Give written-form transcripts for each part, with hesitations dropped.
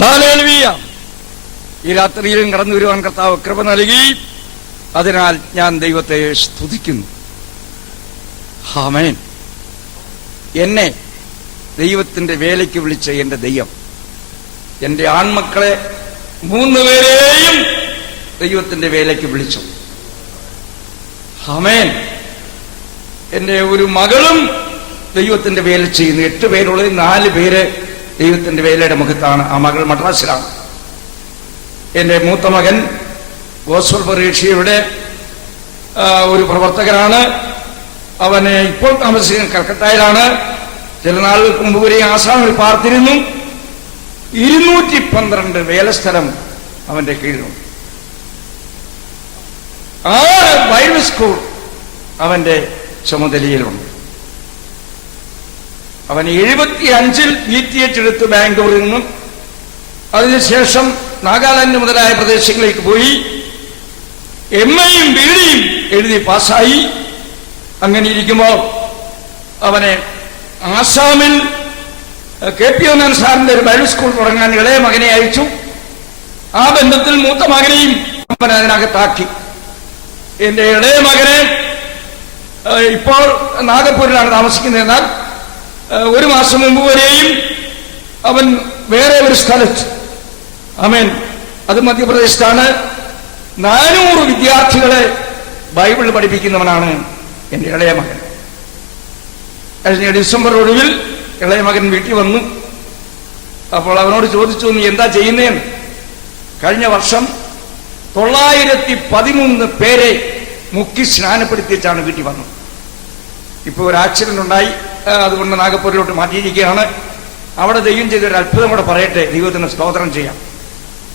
Hallelujah. ഈ രാത്രിയിലും കടന്നു വരുവാൻ കർത്താവ് കൃപ നൽകി. അതിനാൽ ഞാൻ ദൈവത്തെ സ്തുതിക്കുന്നു. ആമേൻ. എന്നെ ദൈവത്തിന്റെ വേലയ്ക്ക് വിളിച്ച എന്റെ ദൈവം എന്റെ ആൺമക്കളെ 3 പേരെയും ദൈവത്തിന്റെ വേലയ്ക്ക് വിളിച്ചു. ആമേൻ. എന്റെ ഒരു മകളും ദൈവത്തിന്റെ വേല ചെയ്യുന്നു. 8 പേരുള്ളത് 4 പേര് ദൈവത്തിന്റെ വേലയുടെ മുഖത്താണ്. ആ മകൾ മദ്രാസിലാണ്. എന്റെ മൂത്ത മകൻ ഗോസ്വൽ പരീക്ഷയുടെ ഒരു പ്രവർത്തകനാണ്. അവന് ഇപ്പോൾ താമസിക്കുന്ന കൽക്കട്ടയിലാണ്. ചില നാളുകൾക്ക് മുമ്പ് വരെ ആസാമിൽ പാർത്തിരുന്നു. 212 വേലസ്ഥലം അവന്റെ കീഴിലുണ്ട്. 6 ബൈബിൾ സ്കൂൾ അവന്റെ ചുമതലയിലുണ്ട്. അവൻ 75-ൽ BTH എടുത്ത് ബാംഗ്ലൂരിൽ നിന്നും അതിനുശേഷം നാഗാലാൻഡ് മുതലായ പ്രദേശങ്ങളിലേക്ക് പോയി MAയും BDയും എഴുതി പാസ്സായി. അങ്ങനെ ഇരിക്കുമ്പോൾ അവനെ ആസാമിൽ KP ഒന്നാൻ സാറിന്റെ ഒരു ബൈബിൾ സ്കൂൾ തുടങ്ങാൻ ഇളയ മകനെ അയച്ചു. ആ ബന്ധത്തിൽ മൂത്ത മകനെയും അവൻ അതിനകത്താക്കി. എന്റെ ഇളയ മകനെ ഇപ്പോൾ നാഗപ്പൂരിലാണ് താമസിക്കുന്നത്. എന്നാൽ 1 മാസം മുമ്പ് വരെയും അവൻ വേറെ ഒരു സ്ഥലത്ത്, ആമേൻ, അത് മധ്യപ്രദേശത്താണ്, 400 വിദ്യാർത്ഥികളെ ബൈബിൾ പഠിപ്പിക്കുന്നവനാണ് എന്റെ ഇളയ മകൻ. കഴിഞ്ഞ ഡിസംബർ ഒടുവിൽ ഇളയ മകൻ വീട്ടിൽ വന്നു. അപ്പോൾ അവനോട് ചോദിച്ചു, നീ എന്താ ചെയ്യുന്നതെന്ന്. കഴിഞ്ഞ വർഷം 913 പേരെ മുക്കി സ്നാനപ്പെടുത്തിയിട്ടാണ് വീട്ടിൽ വന്നത്. ഇപ്പോൾ ഒരു ആക്സിഡന്റ് ഉണ്ടായി, അതുകൊണ്ട് നാഗപ്പൂരിലോട്ട് മാറ്റിയിരിക്കുകയാണ്. അവിടെ ദൈവം ചെയ്തൊരു അത്ഭുതം കൂടെ പറയട്ടെ, ദൈവത്തിന് സ്തോത്രം ചെയ്യാം.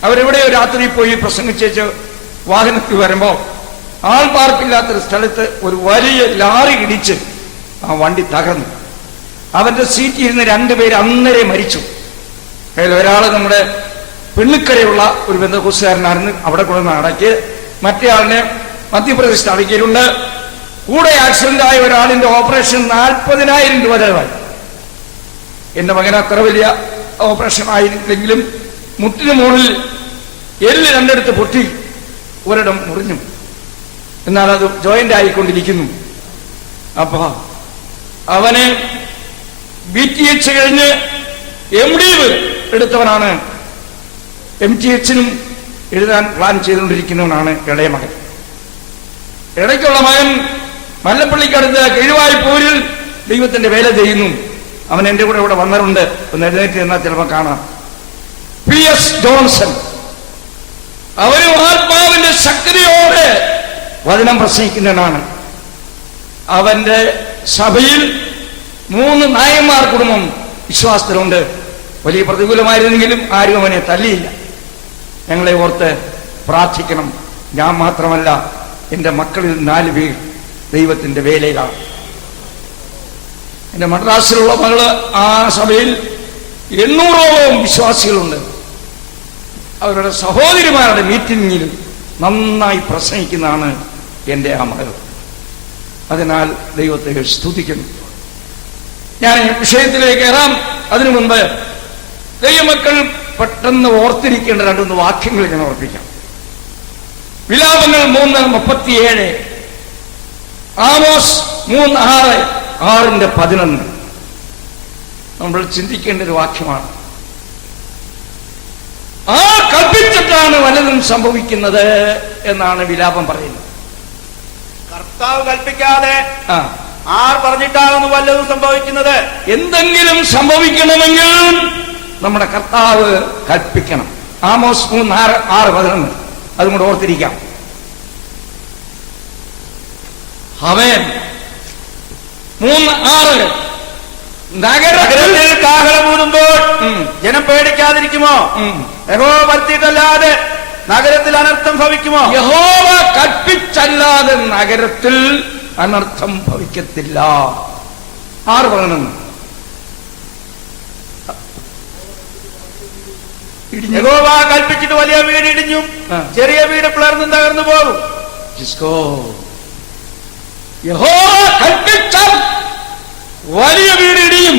അവരെവിടെയോ രാത്രി പോയി പ്രസംഗിച്ചേച്ച് വാഹനത്തിൽ വരുമ്പോൾ ആൾപ്പാർപ്പില്ലാത്തൊരു സ്ഥലത്ത് ഒരു വലിയ ലാറി ഇടിച്ച് ആ വണ്ടി തകർന്നു. അവന്റെ സീറ്റിൽ ഇരുന്ന് 2 പേര് അന്നേരെ മരിച്ചു. അതിൽ ഒരാൾ നമ്മുടെ പെണ്ണുക്കരയുള്ള ഒരു ബന്ധുക്കാരനായിരുന്നു, അവിടെ കൊണ്ടുവന്ന് അടക്കി. മറ്റേ ആളിനെ മധ്യപ്രദേശത്ത് അടക്കിയിട്ടുണ്ട്. കൂടെ ആക്സിഡന്റ് ആയ ഒരാളിന്റെ ഓപ്പറേഷൻ 40,000 രൂപ ചെലവായി. എന്റെ മകന് അത്ര വലിയ ഓപ്പറേഷൻ ആയില്ലെങ്കിലും മുട്ടിന് മുകളിൽ എല്ല് 2 പൊട്ടി, ഒരിടം മുറിഞ്ഞു. എന്നാൽ അത് ജോയിന്റ് ആയിക്കൊണ്ടിരിക്കുന്നു. അപ്പൊ അവന് BTH കഴിഞ്ഞ് MD എടുത്തവനാണ്. MTHനും എഴുതാൻ പ്ലാൻ ചെയ്തുകൊണ്ടിരിക്കുന്നവനാണ് ഇളയ മകൻ. ഇടയ്ക്കുള്ള മകൻ മല്ലപ്പള്ളിക്കടുത്ത് കിഴുവായ്പൂരിൽ ദൈവത്തിന്റെ വേല ചെയ്യുന്നു. അവൻ എന്റെ കൂടെ ഇവിടെ വന്നിട്ടുണ്ട്. ഒന്ന് എഴുന്നേറ്റ് എന്നാൽ ചിലപ്പോൾ കാണാം. PS Johnson. അവനും ആത്മാവിന്റെ ശക്തിയോടെ വചനം പ്രസംഗിക്കുന്നവനാണ്. അവന്റെ സഭയിൽ 3 നായന്മാർ കുടുംബം വിശ്വാസത്തിലുണ്ട്. വലിയ പ്രതികൂലമായിരുന്നെങ്കിലും ആരും അവനെ തല്ലിയില്ല. ഞങ്ങളെ ഓർത്ത് പ്രാർത്ഥിക്കണം. ഞാൻ മാത്രമല്ല, എന്റെ മക്കളിൽ 4 പേർ ദൈവത്തിന്റെ വേലയിലാണ്. എന്റെ മദ്രാസിലുള്ള മകള് ആ സഭയിൽ 800ഓളം വിശ്വാസികളുണ്ട്. അവരുടെ സഹോദരിമാരുടെ മീറ്റിംഗിൽ നന്നായി പ്രസംഗിക്കുന്നതാണ് എന്റെ ആ മകൾ. അതിനാൽ ദൈവത്തെ സ്തുതിക്കുന്നു. ഞാൻ വിഷയത്തിലേക്ക് കയറാം. അതിനു മുൻപ് ദൈവമക്കൾ പെട്ടെന്ന് ഓർത്തിരിക്കേണ്ട 2 വാക്യങ്ങൾ ഞാൻ ഓർപ്പിക്കാം. വിലാപങ്ങൾ 3:37, ആമോസ് 3:6, 6:11 നമ്മൾ ചിന്തിക്കേണ്ട ഒരു വാക്യമാണ്. ആ കൽപ്പിച്ചിട്ടാണ് വല്ലതും സംഭവിക്കുന്നത് എന്നാണ് വിലാപം പറയുന്നത്. കർത്താവ് കൽപ്പിക്കാതെ ആർ പറഞ്ഞിട്ടാകുന്നു വല്ലതും സംഭവിക്കുന്നത്. എന്തെങ്കിലും സംഭവിക്കണമെങ്കിൽ നമ്മുടെ കർത്താവ് കൽപ്പിക്കണം. ആമോസ് 3:6-11 അതും കൂടെ ഓർത്തിരിക്കാം. അവൻ 3:6 നഗരത്തിൽ കാഹളമൂതുമ്പോൾ ജനം പേടിക്കാതിരിക്കുമോ? യഹോവ വരുത്തിയിട്ടല്ലാതെ നഗരത്തിൽ അനർത്ഥം ഭവിക്കുമോ? യഹോവ കൽപ്പിച്ചല്ലാതെ നഗരത്തിൽ അനർത്ഥം ഭവിക്കത്തില്ല. 6:11 യഹോവ കൽപ്പിച്ചിട്ട് വലിയ വീട് ഇടിഞ്ഞും ചെറിയ വീട് പിളർന്നും തകർന്നു പോകും. യഹോവ കൽപ്പിച്ചാൽ വലിയ വീട് ഇടിയും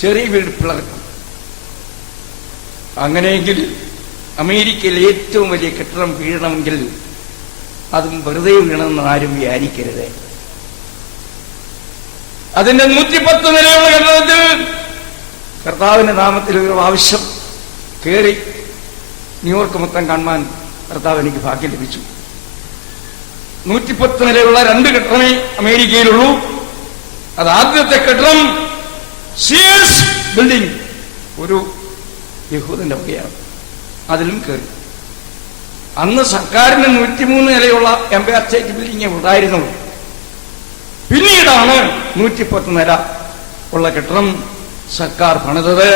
ചെറിയ വീട് പിളർക്കും. അങ്ങനെയെങ്കിൽ അമേരിക്കയിൽ ഏറ്റവും വലിയ കെട്ടിടം വീഴണമെങ്കിൽ അതും വെറുതെ വീണമെന്ന് ആരും വിചാരിക്കരുത്. അതിന്റെ 110 നിലയുള്ള കെട്ടിടത്തിൽ കർത്താവിന്റെ നാമത്തിൽ ഒരു ആവശ്യം കയറി ന്യൂയോർക്ക് മൊത്തം കാണുവാൻ കർത്താവ് എനിക്ക് ഭാഗ്യം ലഭിച്ചു. 110 നിലയുള്ള 2 കെട്ടിടമേ അമേരിക്കയിലുള്ളൂ. അത് ആദ്യത്തെ കെട്ടിടം സിയേഴ്സ് ബിൽഡിംഗ്, ഒരു യഹൂദന്റെ വകയാണ്. അതിലും കയറി. അന്ന് സർക്കാരിന് 103 നിലയുള്ള എംപയർ സ്റ്റേറ്റ് ബിൽഡിംഗ് ഉണ്ടായിരുന്നുള്ളൂ. പിന്നീടാണ് 110 നില ഉള്ള കെട്ടിടം സർക്കാർ പണിതത്.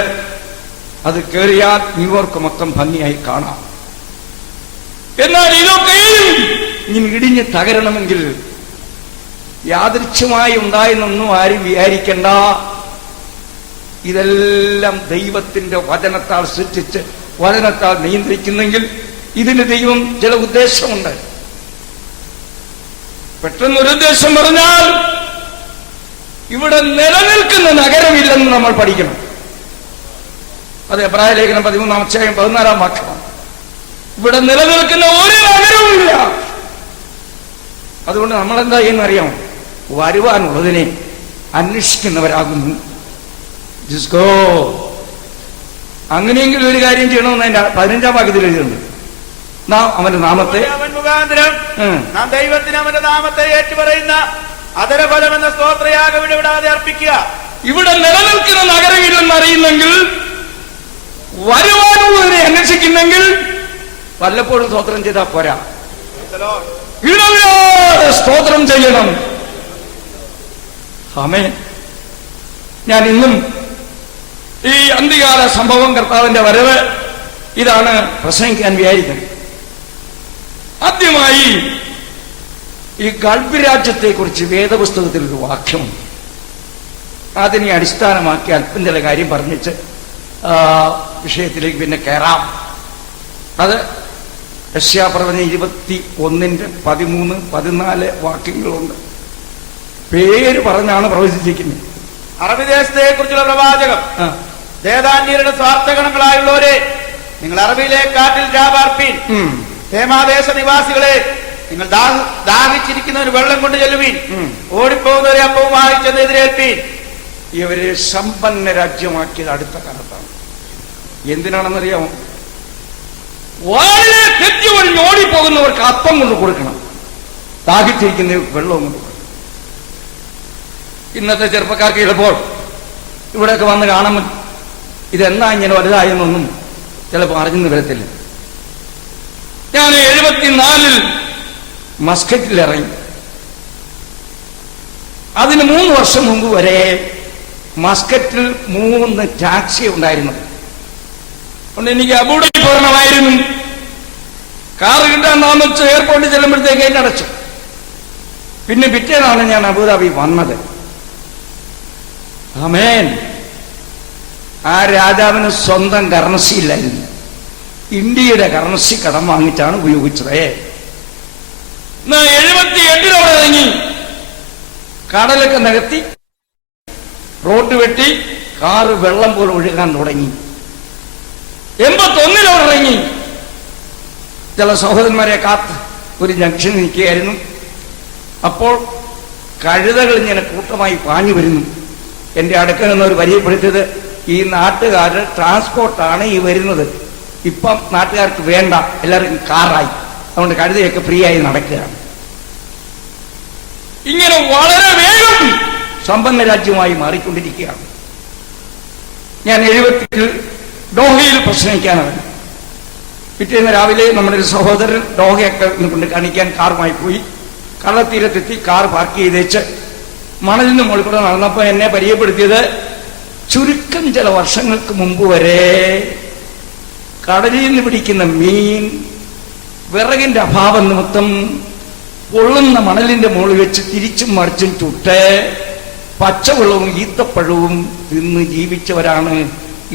അത് കയറിയാൽ ന്യൂയോർക്ക് മൊത്തം ഭംഗിയായി കാണാം. എന്നാൽ ഇതൊക്കെയും ഇനി ഇടിഞ്ഞ് തകരണമെങ്കിൽ യാദൃച്ഛമായി ഉണ്ടായെന്നൊന്നും ആരും വിചാരിക്കണ്ട. ഇതെല്ലാം ദൈവത്തിന്റെ വചനത്താൽ സൃഷ്ടിച്ച് വചനത്താൽ നിയന്ത്രിക്കുന്നെങ്കിൽ ഇതിന് ദൈവം ചില ഉദ്ദേശമുണ്ട്. പെട്ടെന്നൊരു ഉദ്ദേശം പറഞ്ഞാൽ ഇവിടെ നിലനിൽക്കുന്ന നഗരമില്ലെന്ന് നമ്മൾ പഠിക്കണം. അത് എബ്രായ ലേഖനം 13-ാം അധ്യായം 14-ാം വാക്യമാണ്. ഇവിടെ നിലനിൽക്കുന്ന ഒരു നഗരവുമില്ല. അതുകൊണ്ട് നമ്മളെന്താ ചെയ്യുന്നറിയാമോ? വരുവാനുള്ളതിനെ അന്വേഷിക്കുന്നവരാകുന്നു. ജിസ്കോ അങ്ങനെയെങ്കിലും ഒരു കാര്യം ചെയ്യണമെന്ന് അതിന്റെ 15-ാം വാക്യത്തിൽ എഴുതുന്നുണ്ട്. നാം അവന്റെ നാമത്തെ അവൻ മുഖാന്തരം നാം ദൈവത്തിന് അവന്റെ നാമത്തെ ഏറ്റുപറയുന്ന അധരഫലം എന്ന സ്തോത്രയാഗം വിടാതെ അർപ്പിക്കുക. ഇവിടെ നിലനിൽക്കുന്ന നഗരമില്ലെന്ന് അറിയുന്നെങ്കിൽ, വരുവാനുള്ളതിനെ അന്വേഷിക്കുന്നെങ്കിൽ വല്ലപ്പോഴും സ്തോത്രം ചെയ്താൽ പോരാ, ഇടവിടാതെ സ്തോത്രം ചെയ്യണം. ആമേൻ. ഞാൻ ഇന്നും ഈ അന്ത്യകാല സംഭവം, കർത്താവിന്റെ വരവ്, ഇതാണ് പ്രസംഗിക്കാൻ വിചാരിക്കുന്നത്. ആദ്യമായി ഈ ഗൾഫ് രാജ്യത്തെ കുറിച്ച് വേദപുസ്തകത്തിൽ ഒരു വാക്യമുണ്ട്. അതിനെ അടിസ്ഥാനമാക്കി അല്പം ചില കാര്യം പറഞ്ഞിട്ട് വിഷയത്തിലേക്ക് പിന്നെ കയറാം. അത് യെശയ്യാപ്രവചനം 21-13-14 വാക്യങ്ങളുണ്ട്. പേര് പറഞ്ഞാണ് പ്രവചിച്ചിരിക്കുന്നത്. അറബി ദേശത്തെ കുറിച്ചുള്ള പ്രവാചകം. ദേദാന്യരുടെ സ്വാർത്ഥഗണങ്ങളായുള്ളവരെ, നിങ്ങൾ അറബിയിലെ കാറ്റിൽ രാപാർപ്പീൻ. ഹേമാദേശ നിവാസികളെ, നിങ്ങൾ ദാഹിച്ചിരിക്കുന്നവന് വെള്ളം കൊണ്ട് ചെല്ലുവീൻ. ഓടിപ്പോകുന്നവരെ അപ്പവുമായി ചെന്ന് എതിരേൽപ്പീൻ. ഇവരെ സമ്പന്ന രാജ്യമാക്കിയത് അടുത്ത കാലത്താണ്. എന്തിനാണെന്നറിയാമോ? വളരെ തെറ്റുവഴിഞ്ഞ് ഓടിപ്പോകുന്നവർക്ക് അപ്പം കൊണ്ട് കൊടുക്കണം, ദാഹിച്ചിരിക്കുന്നവർക്ക് വെള്ളവും കൊണ്ട് കൊടുക്കണം. ഇന്നത്തെ ചെറുപ്പക്കാർക്ക് ചിലപ്പോൾ ഇവിടെയൊക്കെ വന്ന് കാണുമ്പോൾ ഇതെന്നാ ഇങ്ങനെ വലുതായെന്നൊന്നും ചിലപ്പോൾ അറിഞ്ഞു വരത്തില്ല. ഞാൻ 74 മസ്കറ്റിൽ ഇറങ്ങി. അതിന് 3 വർഷം മുമ്പ് വരെ മസ്കറ്റിൽ 3 ടാക്സി ഉണ്ടായിരുന്നത്. അതുകൊണ്ട് എനിക്ക് അബുദാബി പോകണമായിരുന്നു. കാറ് കിട്ടാൻ താമസിച്ച് എയർപോർട്ടിൽ ചെല്ലുമ്പോഴത്തേക്ക് അതിന് അടച്ചു. പിന്നെ പിറ്റേന്നാണ് ഞാൻ അബുദാബി വന്നത്. ആമേൻ. ആ രാജാവിന് സ്വന്തം കറൻസി ഇല്ലായിരുന്നു. ഇന്ത്യയുടെ കറൻസി കടം വാങ്ങിച്ചാണ് ഉപയോഗിച്ചത്. 78 ഇറങ്ങി, കടലൊക്കെ നികത്തി, റോഡ് വെട്ടി, കാറ് വെള്ളം പോലെ ഒഴുകാൻ തുടങ്ങി. 81 ഇറങ്ങി. ചില സഹോദരന്മാരെ കാത്ത് ഒരു ജംഗ്ഷനിൽ നിൽക്കുകയായിരുന്നു. അപ്പോൾ കഴുതകൾ ഇങ്ങനെ കൂട്ടമായി പാഞ്ഞു വരുന്നു. എന്റെ അടുക്കൽ നിന്നവർ പരിചയപ്പെടുത്തിയത്, ഈ നാട്ടുകാരുടെ ട്രാൻസ്പോർട്ടാണ് ഈ വരുന്നത്. ഇപ്പം നാട്ടുകാർക്ക് വേണ്ട, എല്ലാവർക്കും കാറായി, അതുകൊണ്ട് കഴുതയൊക്കെ ഫ്രീ ആയി നടക്കുകയാണ്. ഇങ്ങനെ വളരെ വേഗം സമ്പന്ന രാജ്യമായി മാറിക്കൊണ്ടിരിക്കുകയാണ്. ഞാൻ 70 ഡോഹയിൽ പ്രസംഗിക്കാനാണ്. പിറ്റേന്ന് രാവിലെ നമ്മുടെ ഒരു സഹോദരൻ ഡോഹയൊക്കെ കൊണ്ട് കാണിക്കാൻ കാറുമായി പോയി. കടൽത്തീരത്തെത്തി കാർ പാർക്ക് ചെയ്തേച്ച് മണലിന് മുകളിൽ കൂടെ നടന്നപ്പോൾ എന്നെ പരിചയപ്പെടുത്തിയത്, ചുരുക്കം ചില വർഷങ്ങൾക്ക് മുമ്പ് വരെ കടലിൽ നിന്ന് പിടിക്കുന്ന മീൻ വിറകിന്റെ അഭാവം നിമിത്തം പൊള്ളുന്ന മണലിന്റെ മുകളിൽ വെച്ച് തിരിച്ചും മറിച്ചും ചുട്ട് പച്ചവെള്ളവും ഈത്തപ്പഴവും തിന്ന് ജീവിച്ചവരാണ്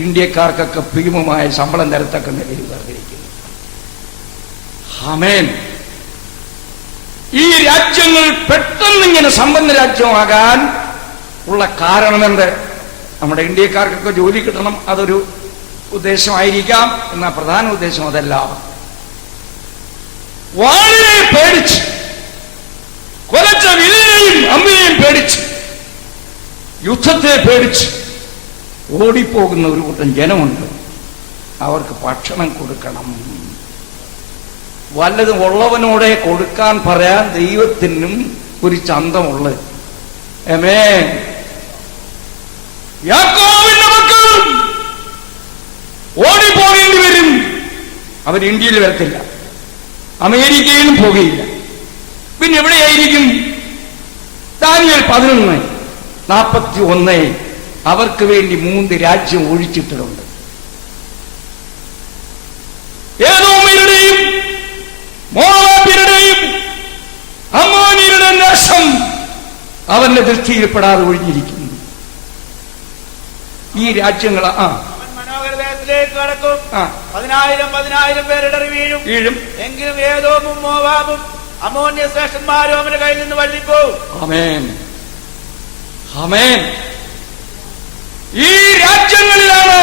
ഇന്ത്യക്കാർക്കൊക്കെ ഭീമമായ ശമ്പളം തരത്തക്ക നിലയിൽ വർദ്ധിക്കുന്നത്. ആമേൻ. ഈ രാജ്യങ്ങൾ പെട്ടെന്നിങ്ങനെ സമ്പന്ന രാജ്യമാകാൻ ഉള്ള കാരണമെന്ത്? നമ്മുടെ ഇന്ത്യക്കാർക്കൊക്കെ ജോലി കിട്ടണം, അതൊരു ഉദ്ദേശമായിരിക്കാം. എന്നാൽ പ്രധാന ഉദ്ദേശം അതല്ല. വാളിനെ പേടിച്ച്, കൊലച്ച വില്ലിനെയും അമ്മിനെയും പേടിച്ച്, യുദ്ധത്തെ പേടിച്ച് ഓടിപ്പോകുന്ന ഒരു കൂട്ടം ജനമുണ്ട്. അവർക്ക് ഭക്ഷണം കൊടുക്കണം. വല്ലതും ഉള്ളവനോടെ കൊടുക്കാൻ പറയാൻ ദൈവത്തിനും ഒരു ചന്തമുള്ളത്. ആമേൻ. യാക്കോബിന്റെ മക്കൾ ഓടിപ്പോകേണ്ടി വരും. അവർ ഇന്ത്യയിൽ വരത്തില്ല, അമേരിക്കയിലും പോകുകയില്ല. പിന്നെ എവിടെയായിരിക്കും? ദാനിയേൽ 11:41 അവർക്ക് വേണ്ടി 3 രാജ്യം ഒഴിച്ചിട്ടുണ്ട്. ഏദോമ്യരുടെയും മോവാബ്യരുടെയും അമ്മോന്യരുടെ നാശം അവന്റെ ദൃഷ്ടിയിൽപ്പെടാതെ ഒഴിഞ്ഞിരിക്കുന്നു. ഈ രാജ്യങ്ങൾ മനോഹരദേശത്തിലേക്ക് കടക്കും. 10,000 പേരിടറി വീഴും. എങ്കിലും ഏദോമും മോവാബും അമ്മോന്യ ശ്രേഷ്ഠന്മാരും അവന്റെ കയ്യിൽ നിന്ന് വഴുതിപ്പോവും. ആമേൻ, ആമേൻ. ഈ രാജ്യങ്ങളിലാണ്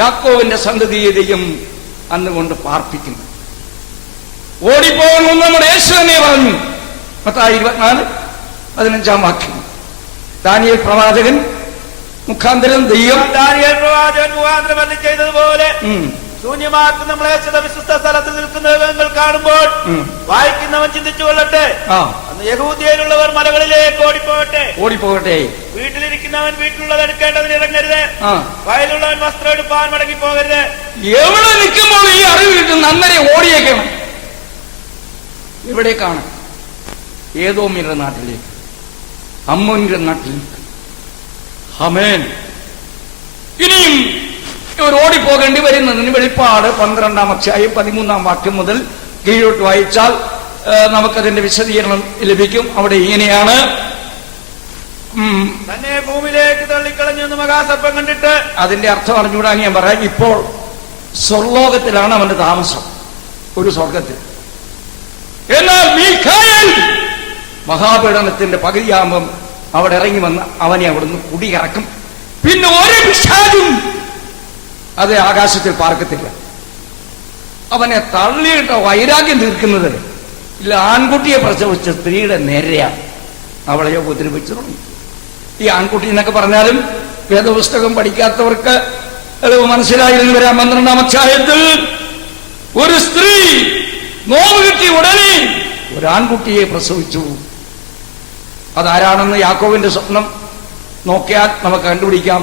യാക്കോബിന്റെ സന്തതിയെ ദൈവം അന്നുകൊണ്ട് പാർപ്പിക്കുന്നത്. ഓടിപ്പോകുന്നു നമ്മുടെ യേശു തന്നെ പറഞ്ഞു. മത്തായി 24:15 ദാനിയേൽ പ്രവാചകൻ മുഖാന്തരം ദൈവം ചെയ്തതുപോലെ ശൂന്യമാക്കുന്ന മ്ലേച്ഛത വിശുദ്ധ സ്ഥലത്ത് നിൽക്കുന്നത് നിങ്ങൾ കാണുമ്പോൾ വായിക്കുന്നവൻ ചിന്തിച്ചു കൊള്ളട്ടെ. അന്ന് യഹൂദിയയിലുള്ളവർ മലകളിലേക്ക് ഓടിപ്പോകട്ടെ. വീട്ടിലിരിക്കുന്നവൻ വീട്ടിലുള്ളത് എടുക്കേണ്ടതിന് ഇറങ്ങരുത്. വയലുള്ളവൻ വസ്ത്രം എടുപ്പാൻ മടങ്ങി പോകരുത്. എവിടെ നിൽക്കുമ്പോൾ ഈ അറിവ് കിട്ടുന്ന അന്നേരെ ഓടിയേക്കണം. എവിടേക്കാണ്? ഏദോമ്യരുടെ നാട്ടിലേക്ക്, അമ്മോന്യരുടെ നാട്ടിലേക്ക്. ആമേൻ. ഇനിയും ഇവർ ഓടിപ്പോകേണ്ടി വരുന്നതിന് വെളിപ്പാട് 12-ാം അധ്യായം 13-ാം വാക്യം മുതൽ കീഴോട്ട് വായിച്ചാൽ നമുക്കതിന്റെ വിശദീകരണം ലഭിക്കും. അവിടെ ഇങ്ങനെയാണ്: തന്നെ ഭൂമിയിലേക്ക് തള്ളിക്കളഞ്ഞു മഹാസർപ്പം കണ്ടിട്ട്. അതിന്റെ അർത്ഥം അറിഞ്ഞുകൂടാൻ ഞാൻ പറയാം. ഇപ്പോൾ സ്വർലോകത്തിലാണ് അവന്റെ താമസം, ഒരു സ്വർഗത്തിൽ. എന്നാൽ മീഖായേൽ മഹാപീഡനത്തിന്റെ പകുതിയാകുമ്പം അവിടെ ഇറങ്ങി വന്ന് അവനെ അവിടുന്ന് കുടിയിറക്കും. പിന്നെ ഒരു പിശാചും അത് ആകാശത്തിൽ പാർക്കത്തില്ല. അവനെ തള്ളിയിട്ട് വൈരാഗ്യം തീർക്കുന്നത് ഇല്ല. ആൺകുട്ടിയെ പ്രസവിച്ച സ്ത്രീയുടെ നേരെയാണ് അവളെ ഉപദ്രവിച്ചു തുടങ്ങി. ഈ ആൺകുട്ടി എന്നൊക്കെ പറഞ്ഞാലും വേദപുസ്തകം പഠിക്കാത്തവർക്ക് അത് മനസ്സിലായിരുന്നു വരാം. 12-ാം അധ്യായത്തിൽ ഒരു സ്ത്രീ നോവ് കിട്ടി ഉടനെ ഒരു ആൺകുട്ടിയെ പ്രസവിച്ചു. അതാരാണെന്ന് യാക്കോബിന്റെ സ്വപ്നം നോക്കിയാൽ നമുക്ക് കണ്ടുപിടിക്കാം.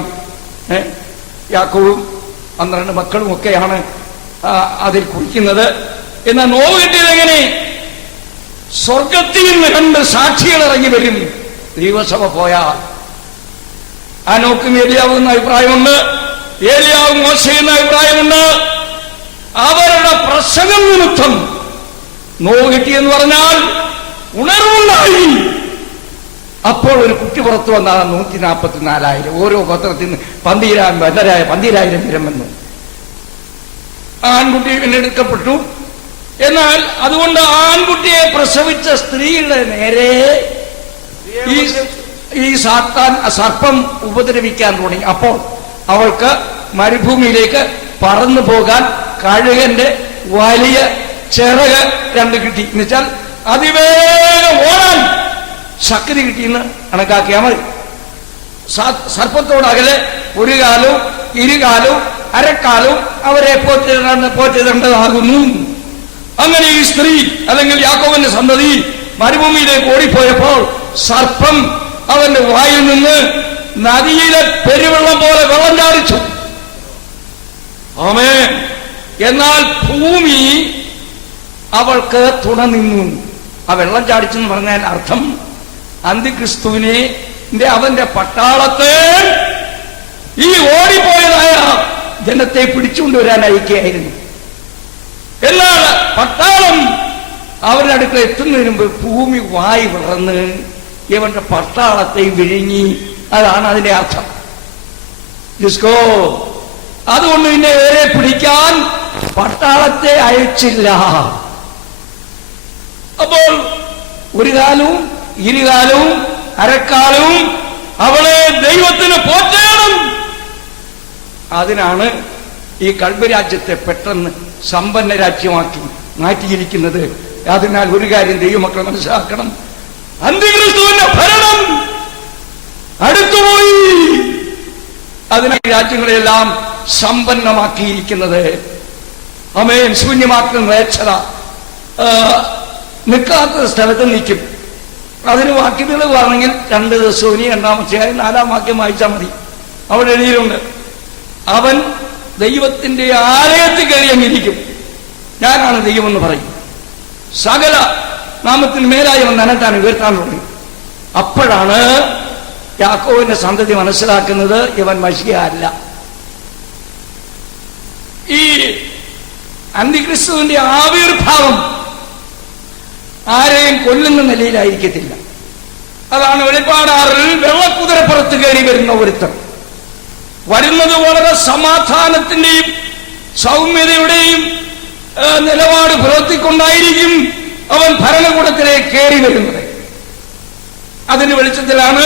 യാക്കോബും 12 മക്കളും ഒക്കെയാണ് അതിൽ കുറിക്കുന്നത്. എന്നാൽ നോവ് കിട്ടിയത് എങ്ങനെ? സ്വർഗത്തിൽ നിന്ന് 2 സാക്ഷികൾ ഇറങ്ങി വരും. ദൈവസഭ പോയാൽ ആനോക്കും ഏലിയാവും എന്ന അഭിപ്രായമുണ്ട്, ഏലിയാവും മോശയും എന്ന അഭിപ്രായമുണ്ട്. അവരുടെ പ്രസംഗം നിമിത്തം നോവ് കിട്ടിയെന്ന് പറഞ്ഞാൽ ഉണർവുണ്ടായി. അപ്പോൾ ഒരു കുട്ടി പുറത്തു വന്നാണ് 144,000. ഓരോ പത്രത്തിൽ നിന്ന് 12,000 വന്നു. ആൺകുട്ടി പിന്നെടുക്കപ്പെട്ടു. എന്നാൽ അതുകൊണ്ട് ആൺകുട്ടിയെ പ്രസവിച്ച സ്ത്രീയുടെ നേരെ ഈ സാത്താൻ സർപ്പം ഉപദ്രവിക്കാൻ തുടങ്ങി. അപ്പോൾ അവൾക്ക് മരുഭൂമിയിലേക്ക് പറന്നു പോകാൻ കഴുകന്റെ വലിയ ചിറക് 2 കിട്ടി. എന്നുവെച്ചാൽ അതിവേഗം ഓടാൻ ശക്തി കിട്ടിയെന്ന് കണക്കാക്കിയാൽ മതി. സർപ്പത്തോടകലെ 1 കാലും 2 കാലും അരക്കാലും അവരെ പോറ്റിടേണ്ടതാകുന്നു. അങ്ങനെ ഈ സ്ത്രീ അല്ലെങ്കിൽ യാക്കോബിന്റെ സന്തതി മരുഭൂമിയിലേക്ക് ഓടിപ്പോയപ്പോൾ സർപ്പം അവന്റെ വായിൽ നിന്ന് നദിയിലെ പെരുവെള്ളം പോലെ വെള്ളം ചാടിച്ചു. ആമേൻ. എന്നാൽ ഭൂമി അവൾക്ക് തുണ നിന്നു. ആ വെള്ളം ചാടിച്ചെന്ന് പറഞ്ഞാൽ അർത്ഥം അന്തിക്രിസ്തുവിനെ അവന്റെ പട്ടാളത്തെ ഈ ഓടിപ്പോയതായ ജനത്തെ പിടിച്ചുകൊണ്ടുവരാൻ അയക്കുകയായിരുന്നു. എന്നാൽ പട്ടാളം അവരുടെ അടുക്കൽ എത്തുന്നതിന് മുമ്പ് ഭൂമി വായി വളർന്ന് ഇവന്റെ പട്ടാളത്തെ വിഴുങ്ങി. അതാണ് അതിന്റെ അർത്ഥം. ഡിസ്കോ. അതുകൊണ്ട് പിന്നെ ഇവരെ പിടിക്കാൻ പട്ടാളത്തെ അയച്ചില്ല. അപ്പോൾ 1 കാലവും 2 കാലവും അരക്കാലവും അവളെ ദൈവത്തിന് പോറ്റണം. അതിനാണ് ഈ കൽബ് രാജ്യത്തെ പെട്ടെന്ന് സമ്പന്ന രാജ്യമാക്കി മാറ്റിയിരിക്കുന്നത്. അതിനാൽ ഒരു കാര്യം ദൈവമക്കൾ മനസ്സിലാക്കണം, അന്തിക്രിസ്തുവിന്റെ ഭരണം അടുത്തുപോയി. അതിനാൽ രാജ്യങ്ങളെല്ലാം സമ്പന്നമാക്കിയിരിക്കുന്നത്. ആമേൻ. ശൂന്യമാക്കുന്ന വേച്ഛത നിൽക്കാത്ത സ്ഥലത്ത് നിൽക്കും. അതിന് വാക്യങ്ങൾ പറഞ്ഞെങ്കിൽ 2 ദിവസവും 2-ാമത്തെ 4-ാം വാക്യം വായിച്ചാൽ മതി. അവിടെ എഴുതിയിട്ടുണ്ട്, അവൻ ദൈവത്തിന്റെ ആലയത്തിൽ കയറി അങ്ങിരിക്കും. ഞാനാണ് ദൈവമെന്ന് പറയും. സകല നാമത്തിന് മേലായി അവൻ നനത്താൻ ഉയർത്താൻ തുടങ്ങി. അപ്പോഴാണ് യാക്കോബിന്റെ സന്തതി മനസ്സിലാക്കുന്നത് ഇവൻ മശിഹ അല്ല. ഈ അന്തിക്രിസ്തുവിന്റെ ആവിർഭാവം ആരെയും കൊല്ലുന്ന നിലയിലായിരിക്കത്തില്ല. അതാണ് വെളിപ്പാട് 6 വെള്ളക്കുതിരപ്പുറത്ത് കയറി വരുന്ന ഒരുത്തൻ വരുന്നത് വളരെ സമാധാനത്തിന്റെയും സൗമ്യതയുടെയും നിലപാട് പുലർത്തിക്കൊണ്ടായിരിക്കും അവൻ ഭരണകൂടത്തിലേക്ക് കയറി വരുന്നത്. അതിന്റെ വെളിച്ചത്തിലാണ്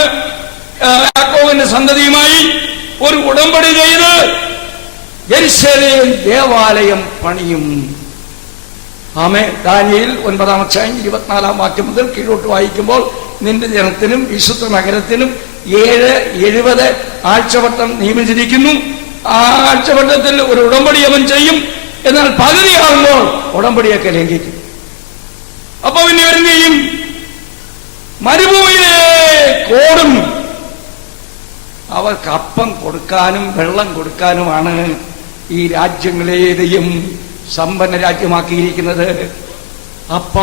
യാക്കോബിന്റെ സന്തതിയുമായി ഒരു ഉടമ്പടി ചെയ്ത് യെരൂശലേം ദേവാലയം പണിയും. ആമേൻ. ദാനിയേൽ 9-ാം അധ്യായം 24-ാം വാക്യം മുതൽ കീഴോട്ട് വായിക്കുമ്പോൾ നിന്റെ ജനത്തിനും വിശുദ്ധ നഗരത്തിനും 770 ആഴ്ചവട്ടം നിയമിച്ചിരിക്കുന്നു. ആ ആഴ്ചവട്ടത്തിൽ ഒരു ഉടമ്പടി അവൻ ചെയ്യും. എന്നാൽ പകുതിയാകുമ്പോൾ ഉടമ്പടിയൊക്കെ ലംഘിക്കും. അപ്പൊ പിന്നെ അവൻ ചെയ്യും, മരുഭൂമിയിലേക്ക് ഓടും. അവർക്ക് അപ്പം കൊടുക്കാനും വെള്ളം കൊടുക്കാനുമാണ് ഈ രാജ്യങ്ങളേതെയും സമ്പന്ന രാജ്യമാക്കിയിരിക്കുന്നത്. അപ്പ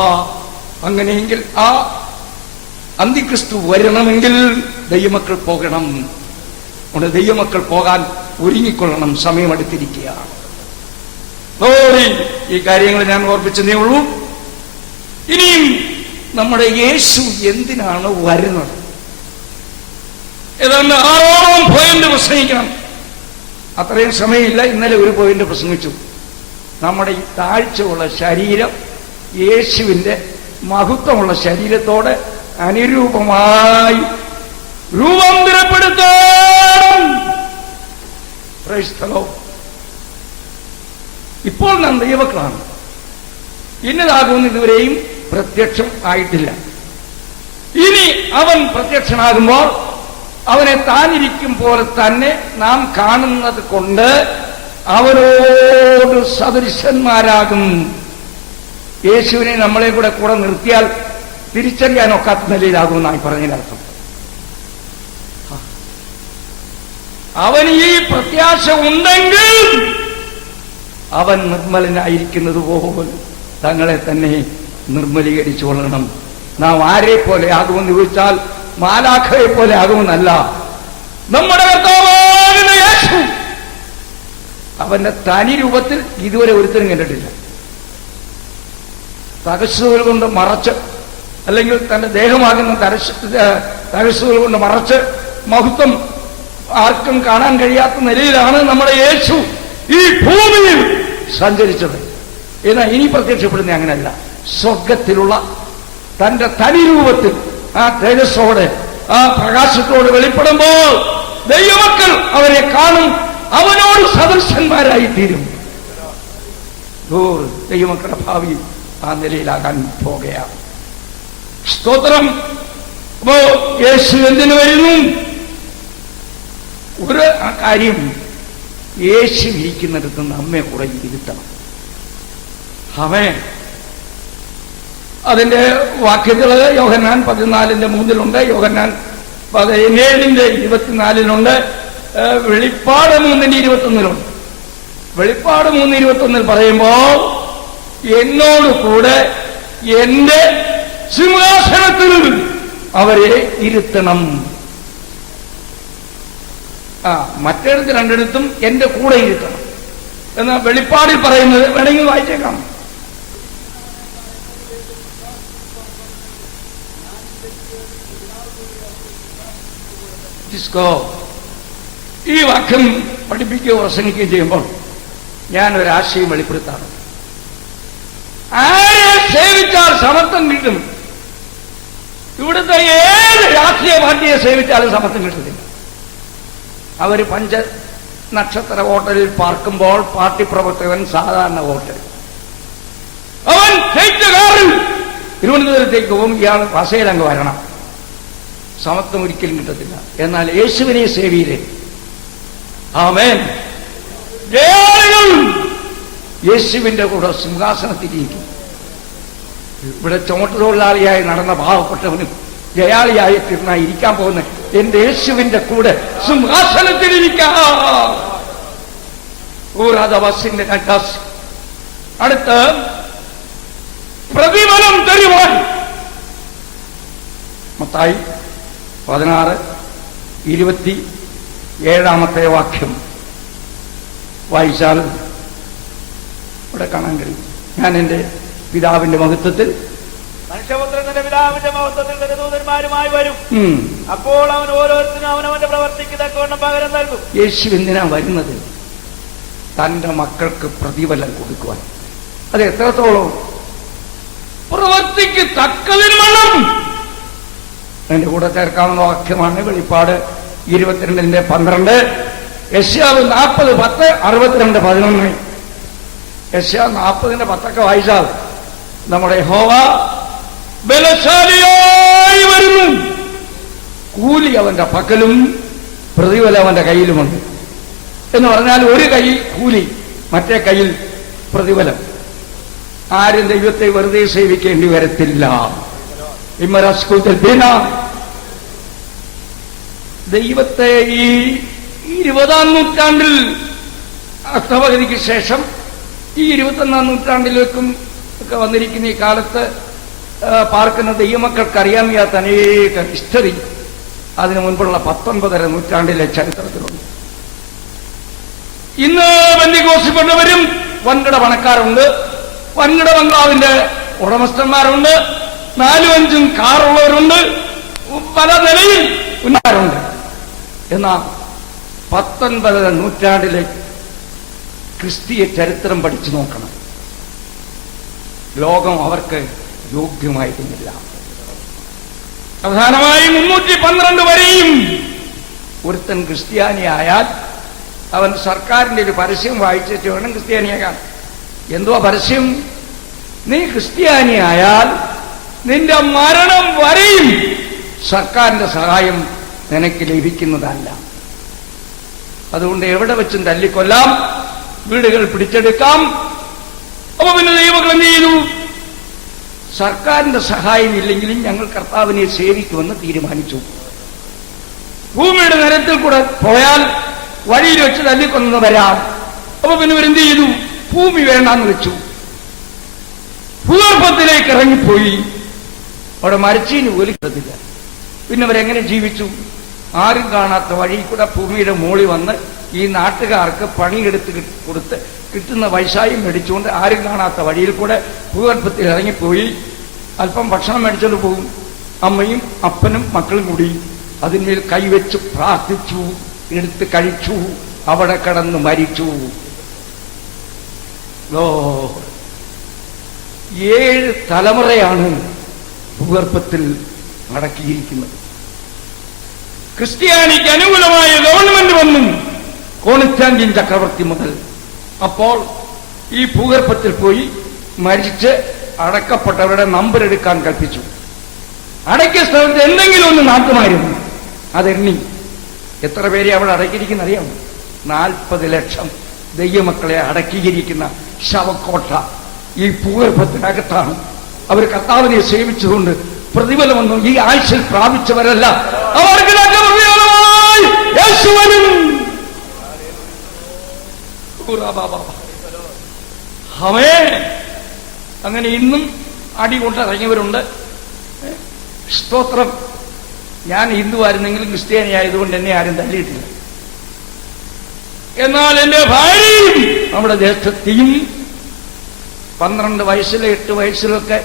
അങ്ങനെയെങ്കിൽ ആ അന്തിക്രിസ്തു വരണമെങ്കിൽ ദൈവമക്കൾ പോകണം. ദൈവമക്കൾ പോകാൻ ഒരുങ്ങിക്കൊള്ളണം. സമയമെടുത്തിരിക്കുകയാണ്. ഈ കാര്യങ്ങൾ ഞാൻ ഓർപ്പിച്ചതേ ഉള്ളൂ. ഇനിയും നമ്മുടെ യേശു എന്തിനാണ് വരുന്നത്? ഏതാണ്ട് 6 പോയിന്റ് പ്രസംഗിക്കണം. അത്രയും സമയമില്ല. ഇന്നലെ ഒരു പോയിന്റ് പ്രസംഗിച്ചു. നമ്മുടെ ഈ താഴ്ചയുള്ള ശരീരം യേശുവിന്റെ മഹത്വമുള്ള ശരീരത്തോട് അനുരൂപമായി രൂപാന്തരപ്പെടുത്തണം. ഇപ്പോൾ നാം ദൈവമക്കളാണ്. ഇന്നതാകുമെന്ന് ഇതുവരെയും പ്രത്യക്ഷം ആയിട്ടില്ല. ഇനി അവൻ പ്രത്യക്ഷനാകുമ്പോൾ അവനെ താനിരിക്കും പോലെ തന്നെ നാം കാണുന്നത് കൊണ്ട് അവരോട് സദൃശന്മാരാകും. യേശുവിനെ നമ്മളെ കൂടെ നിർത്തിയാൽ തിരിച്ചറിയാനൊക്കാത്ത നിലയിലാകുമെന്നായി പറഞ്ഞതിനർത്ഥം. അവന് ഈ പ്രത്യാശ ഉണ്ടെങ്കിൽ അവൻ നിർമ്മലനായിരിക്കുന്നത് പോലെ തങ്ങളെ തന്നെ നിർമ്മലീകരിച്ചു കൊള്ളണം. നാം ആരെ പോലെ ആകുമെന്ന് ചോദിച്ചാൽ മാലാഖയെ പോലെ ആകുമെന്നല്ല. നമ്മുടെ കർത്താവാകുന്ന യേശു അവന്റെ തനി രൂപത്തിൽ ഇതുവരെ ഒരുത്തരും കണ്ടിട്ടില്ല. തകശുകൾ കൊണ്ട് മറച്ച്, അല്ലെങ്കിൽ തന്റെ ദേഹമാകുന്ന തകശുകൾ കൊണ്ട് മറച്ച് മഹത്വം ആർക്കും കാണാൻ കഴിയാത്ത നിലയിലാണ് നമ്മുടെ യേശു ഈ ഭൂമിയിൽ സഞ്ചരിച്ചത്. എന്നാൽ ഇനി പ്രത്യക്ഷപ്പെടുന്ന അങ്ങനെയല്ല. സ്വർഗത്തിലുള്ള തന്റെ തനി രൂപത്തിൽ ആ തേജസ്സോടെ ആ പ്രകാശത്തോട് വെളിപ്പെടുമ്പോൾ ദൈവമക്കൾ അവരെ കാണും. അവനോട് സദൃശന്മാരായി തീരും. ദൈവമക്കളുടെ ഭാവി ആ നിലയിലാകാൻ പോകുകയാണ്. സ്തോത്രം. അപ്പോ യേശു എന്തിനു വരുന്നു? ഒരു കാര്യം, യേശു ഇരിക്കുന്നിടത്ത് നമ്മെ കൂടെ ഇരുത്തണം. ആമേൻ. അതിന്റെ വാക്യങ്ങള് യോഹന്നാൻ 14:3 യോഹന്നാൻ 17:24 വെളിപ്പാട് 3:21 വെളിപ്പാട് 3:21 പറയുമ്പോൾ എന്നോട് കൂടെ എന്റെ സിംഹാസനത്തിൽ അവരെ ഇരുത്തണം. മറ്റിടത്ത് 2 എന്റെ കൂടെ ഇരുത്തണം എന്ന വെളിപ്പാടിൽ പറയുന്നത് വേണമെങ്കിൽ വായിച്ചേക്കാം. ഈ വാക്യം പഠിപ്പിക്കുകയോ പ്രസംഗിക്കുകയും ചെയ്യുമ്പോൾ ഞാൻ ഒരാശയം വെളിപ്പെടുത്താണ്. ആരെ സേവിച്ചാൽ സമത്വം കിട്ടും? ഇവിടുത്തെ ഏത് രാഷ്ട്രീയ പാർട്ടിയെ സേവിച്ചാലും സമത്വം കിട്ടത്തില്ല. അവര് നക്ഷത്ര ഹോട്ടലിൽ പാർക്കുമ്പോൾ പാർട്ടി പ്രവർത്തകൻ സാധാരണ ഹോട്ടൽ, അവൻ കാറിൽ തിരുവനന്തപുരത്തേക്ക് പോകും. ഇയാൾ ബസയിലങ്ങ് വരണം. സമത്വം ഒരിക്കലും കിട്ടത്തില്ല. എന്നാൽ യേശുവിനെ സേവിയിലെ ആമേൻ ജയാളികൾ യേശുവിന്റെ കൂടെ സിംഹാസനത്തിലിരിക്കും. ഇവിടെ ചുമട്ടുതൊഴിലാളിയായി നടന്ന പാവപ്പെട്ടവനും ജയാളിയായി തീർന്ന ഇരിക്കാൻ പോകുന്ന എന്റെ യേശുവിന്റെ കൂടെ സിംഹാസനത്തിലിരിക്കാം. അടുത്ത് പ്രതിഫലം തരുവാൻ മത്തായി 16:27 വാക്യം വായിച്ചാൽ ഇവിടെ കാണാൻ കഴിയും. ഞാൻ എന്റെ പിതാവിന്റെ മഹത്വത്തിൽ മനുഷ്യപുത്രന്റെ പിതാവിന്റെ മഹത്വത്തിൽ ദൂതന്മാരുമായി വരും. അപ്പോൾ അവൻ ഓരോരുത്തരും അവനവന്റെ പ്രവർത്തിക്ക് തക്കവണ്ണം പകരം നൽകും. യേശു എന്തിനാ വരുന്നത്? തന്റെ മക്കൾക്ക് പ്രതിഫലം കൊടുക്കുവാൻ. അത് എത്രത്തോളം? പ്രവർത്തിക്ക് തക്കതിന് വേണം. എന്റെ കൂടെ ചേർക്കാവുന്ന വാക്യമാണ് വെളിപ്പാട് 22:12. യെശയ്യാവ് 40:10, 62:11. യെശയ്യാവ് 40:10 വായിച്ചാൽ നമ്മുടെ യഹോവ ബലശാലിയായി വരുന്നു, കൂലി അവന്റെ പക്കലും പ്രതിഫലം അവന്റെ കയ്യിലുമുണ്ട് എന്ന് പറഞ്ഞാൽ ഒരു കൈ കൂലി, മറ്റേ കയ്യിൽ പ്രതിഫലം. ആരും ദൈവത്തെ വെറുതെ സേവിക്കേണ്ടി വരത്തില്ല. ദൈവത്തെ ഈ 20-ാം നൂറ്റാണ്ടിൽ അഷ്ടപകുതിക്ക് ശേഷം ഈ 21-ാം നൂറ്റാണ്ടിലേക്കും ഒക്കെ വന്നിരിക്കുന്ന ഈ കാലത്ത് പാർക്കുന്ന ദൈവമക്കൾക്ക് അറിയാൻ വയ്യാത്ത അനേക ഹിസ്റ്ററി അതിനു മുൻപുള്ള 19ാം നൂറ്റാണ്ടിലെ ചരിത്രത്തിലുണ്ട്. ഇന്ന് ബന്ധിഘോഷിപ്പെട്ടവരും വൻകിട പണക്കാരുണ്ട്, വൻകിട ബംഗ്ലാവിന്റെ ഉടമസ്ഥന്മാരുണ്ട്, 4-5 കാറുള്ളവരുണ്ട്, പല നിലയിൽ ഉന്നതരുണ്ട്. എന്നാൽ 19ാം നൂറ്റാണ്ടിലെ ക്രിസ്തീയ ചരിത്രം പഠിച്ചു നോക്കണം. ലോകം അവർക്ക് യോഗ്യമായിരുന്നില്ല. പ്രധാനമായി 312 വരെയും ഒരുത്തൻ ക്രിസ്ത്യാനിയായാൽ അവൻ സർക്കാരിന്റെ ഒരു പരസ്യം വായിച്ചിട്ട് വേണം ക്രിസ്ത്യാനിയാകാൻ. എന്തുവാ പരസ്യം? നീ ക്രിസ്ത്യാനിയായാൽ നിന്റെ മരണം വരെയും സർക്കാരിന്റെ സഹായം നിനക്ക് ലഭിക്കുന്നതല്ല. അതുകൊണ്ട് എവിടെ വെച്ചും തല്ലിക്കൊല്ലാം, വീടുകൾ പിടിച്ചെടുക്കാം. അപ്പൊ പിന്നെ ദൈവങ്ങൾ എന്ത് ചെയ്തു? സർക്കാരിന്റെ സഹായം ഇല്ലെങ്കിലും ഞങ്ങൾ കർത്താവിനെ സേവിക്കുമെന്ന് തീരുമാനിച്ചു. ഭൂമിയുടെ നിരത്തിൽ കൂടെ പോയാൽ വഴിയിൽ വെച്ച് തല്ലിക്കൊന്നു വരാം. അപ്പൊ പിന്നെ ഇവരെന്ത് ചെയ്തു? ഭൂമി വേണ്ടാന്ന് വെച്ചു. ഭൂഗർഭത്തിലേക്ക് ഇറങ്ങിപ്പോയി. അവിടെ മരച്ചീന് പോലും കിട്ടത്തില്ല. പിന്നെ അവരെങ്ങനെ ജീവിച്ചു? ആരും കാണാത്ത വഴി കൂടെ ഭൂമിയുടെ മോളി വന്ന് ഈ നാട്ടുകാർക്ക് പണിയെടുത്ത് കൊടുത്ത് കിട്ടുന്ന പൈസയും മേടിച്ചുകൊണ്ട് ആരും കാണാത്ത വഴിയിൽ കൂടെ ഭൂഗർഭത്തിൽ ഇറങ്ങിപ്പോയി. അല്പം ഭക്ഷണം മേടിച്ചോണ്ട് പോകും. അമ്മയും അപ്പനും മക്കളും കൂടി അതിന്മേൽ കൈവച്ച് പ്രാർത്ഥിച്ചു, എടുത്ത് കഴിച്ചു, അവിടെ കിടന്ന് മരിച്ചു. 7 തലമുറയാണ് ഭൂഗർഭത്തിൽ അടക്കിയിരിക്കുന്നത്. ക്രിസ്ത്യാനിക്ക് അനുകൂലമായ ഗവൺമെന്റ് വന്നു കോൺസ്റ്റാന്റിൻ ചക്രവർത്തി മുതൽ. അപ്പോൾ ഈ ഭൂഗർഭത്തിൽ പോയി മരിച്ച് അടക്കപ്പെട്ടവരുടെ നമ്പർ എടുക്കാൻ കൽപ്പിച്ചു. അടക്കിയ സ്ഥലത്ത് എന്തെങ്കിലും ഒന്ന് നാട്ടുമായിരുന്നു. അതെണ്ണി എത്ര പേരെ അവിടെ അടക്കിയിരിക്കുന്ന അറിയാമോ? 40 ലക്ഷം ദൈവമക്കളെ അടക്കിയിരിക്കുന്ന ശവക്കോട്ട ഈ ഭൂഗർഭത്തിനകത്താണ്. അവർ കർത്താവിനെ സേവിച്ചുകൊണ്ട് പ്രതിഫലമൊന്നും ഈ ആഴ്ചയിൽ പ്രാപിച്ചവരല്ല. അവർക്ക് അങ്ങനെ ഇന്നും അടി കൊണ്ടിറങ്ങിയവരുണ്ട്. സ്തോത്രം. ഞാൻ ഹിന്ദുവായിരുന്നെങ്കിലും ക്രിസ്ത്യാനി ആയതുകൊണ്ട് എന്നെ ആരും തല്ലിയിട്ടില്ല. എന്നാൽ എന്റെ ഭാര്യയും നമ്മുടെ ജ്യേഷ്ഠത്തെയും 12 വയസ്സിലെ 8 വയസ്സിലൊക്കെ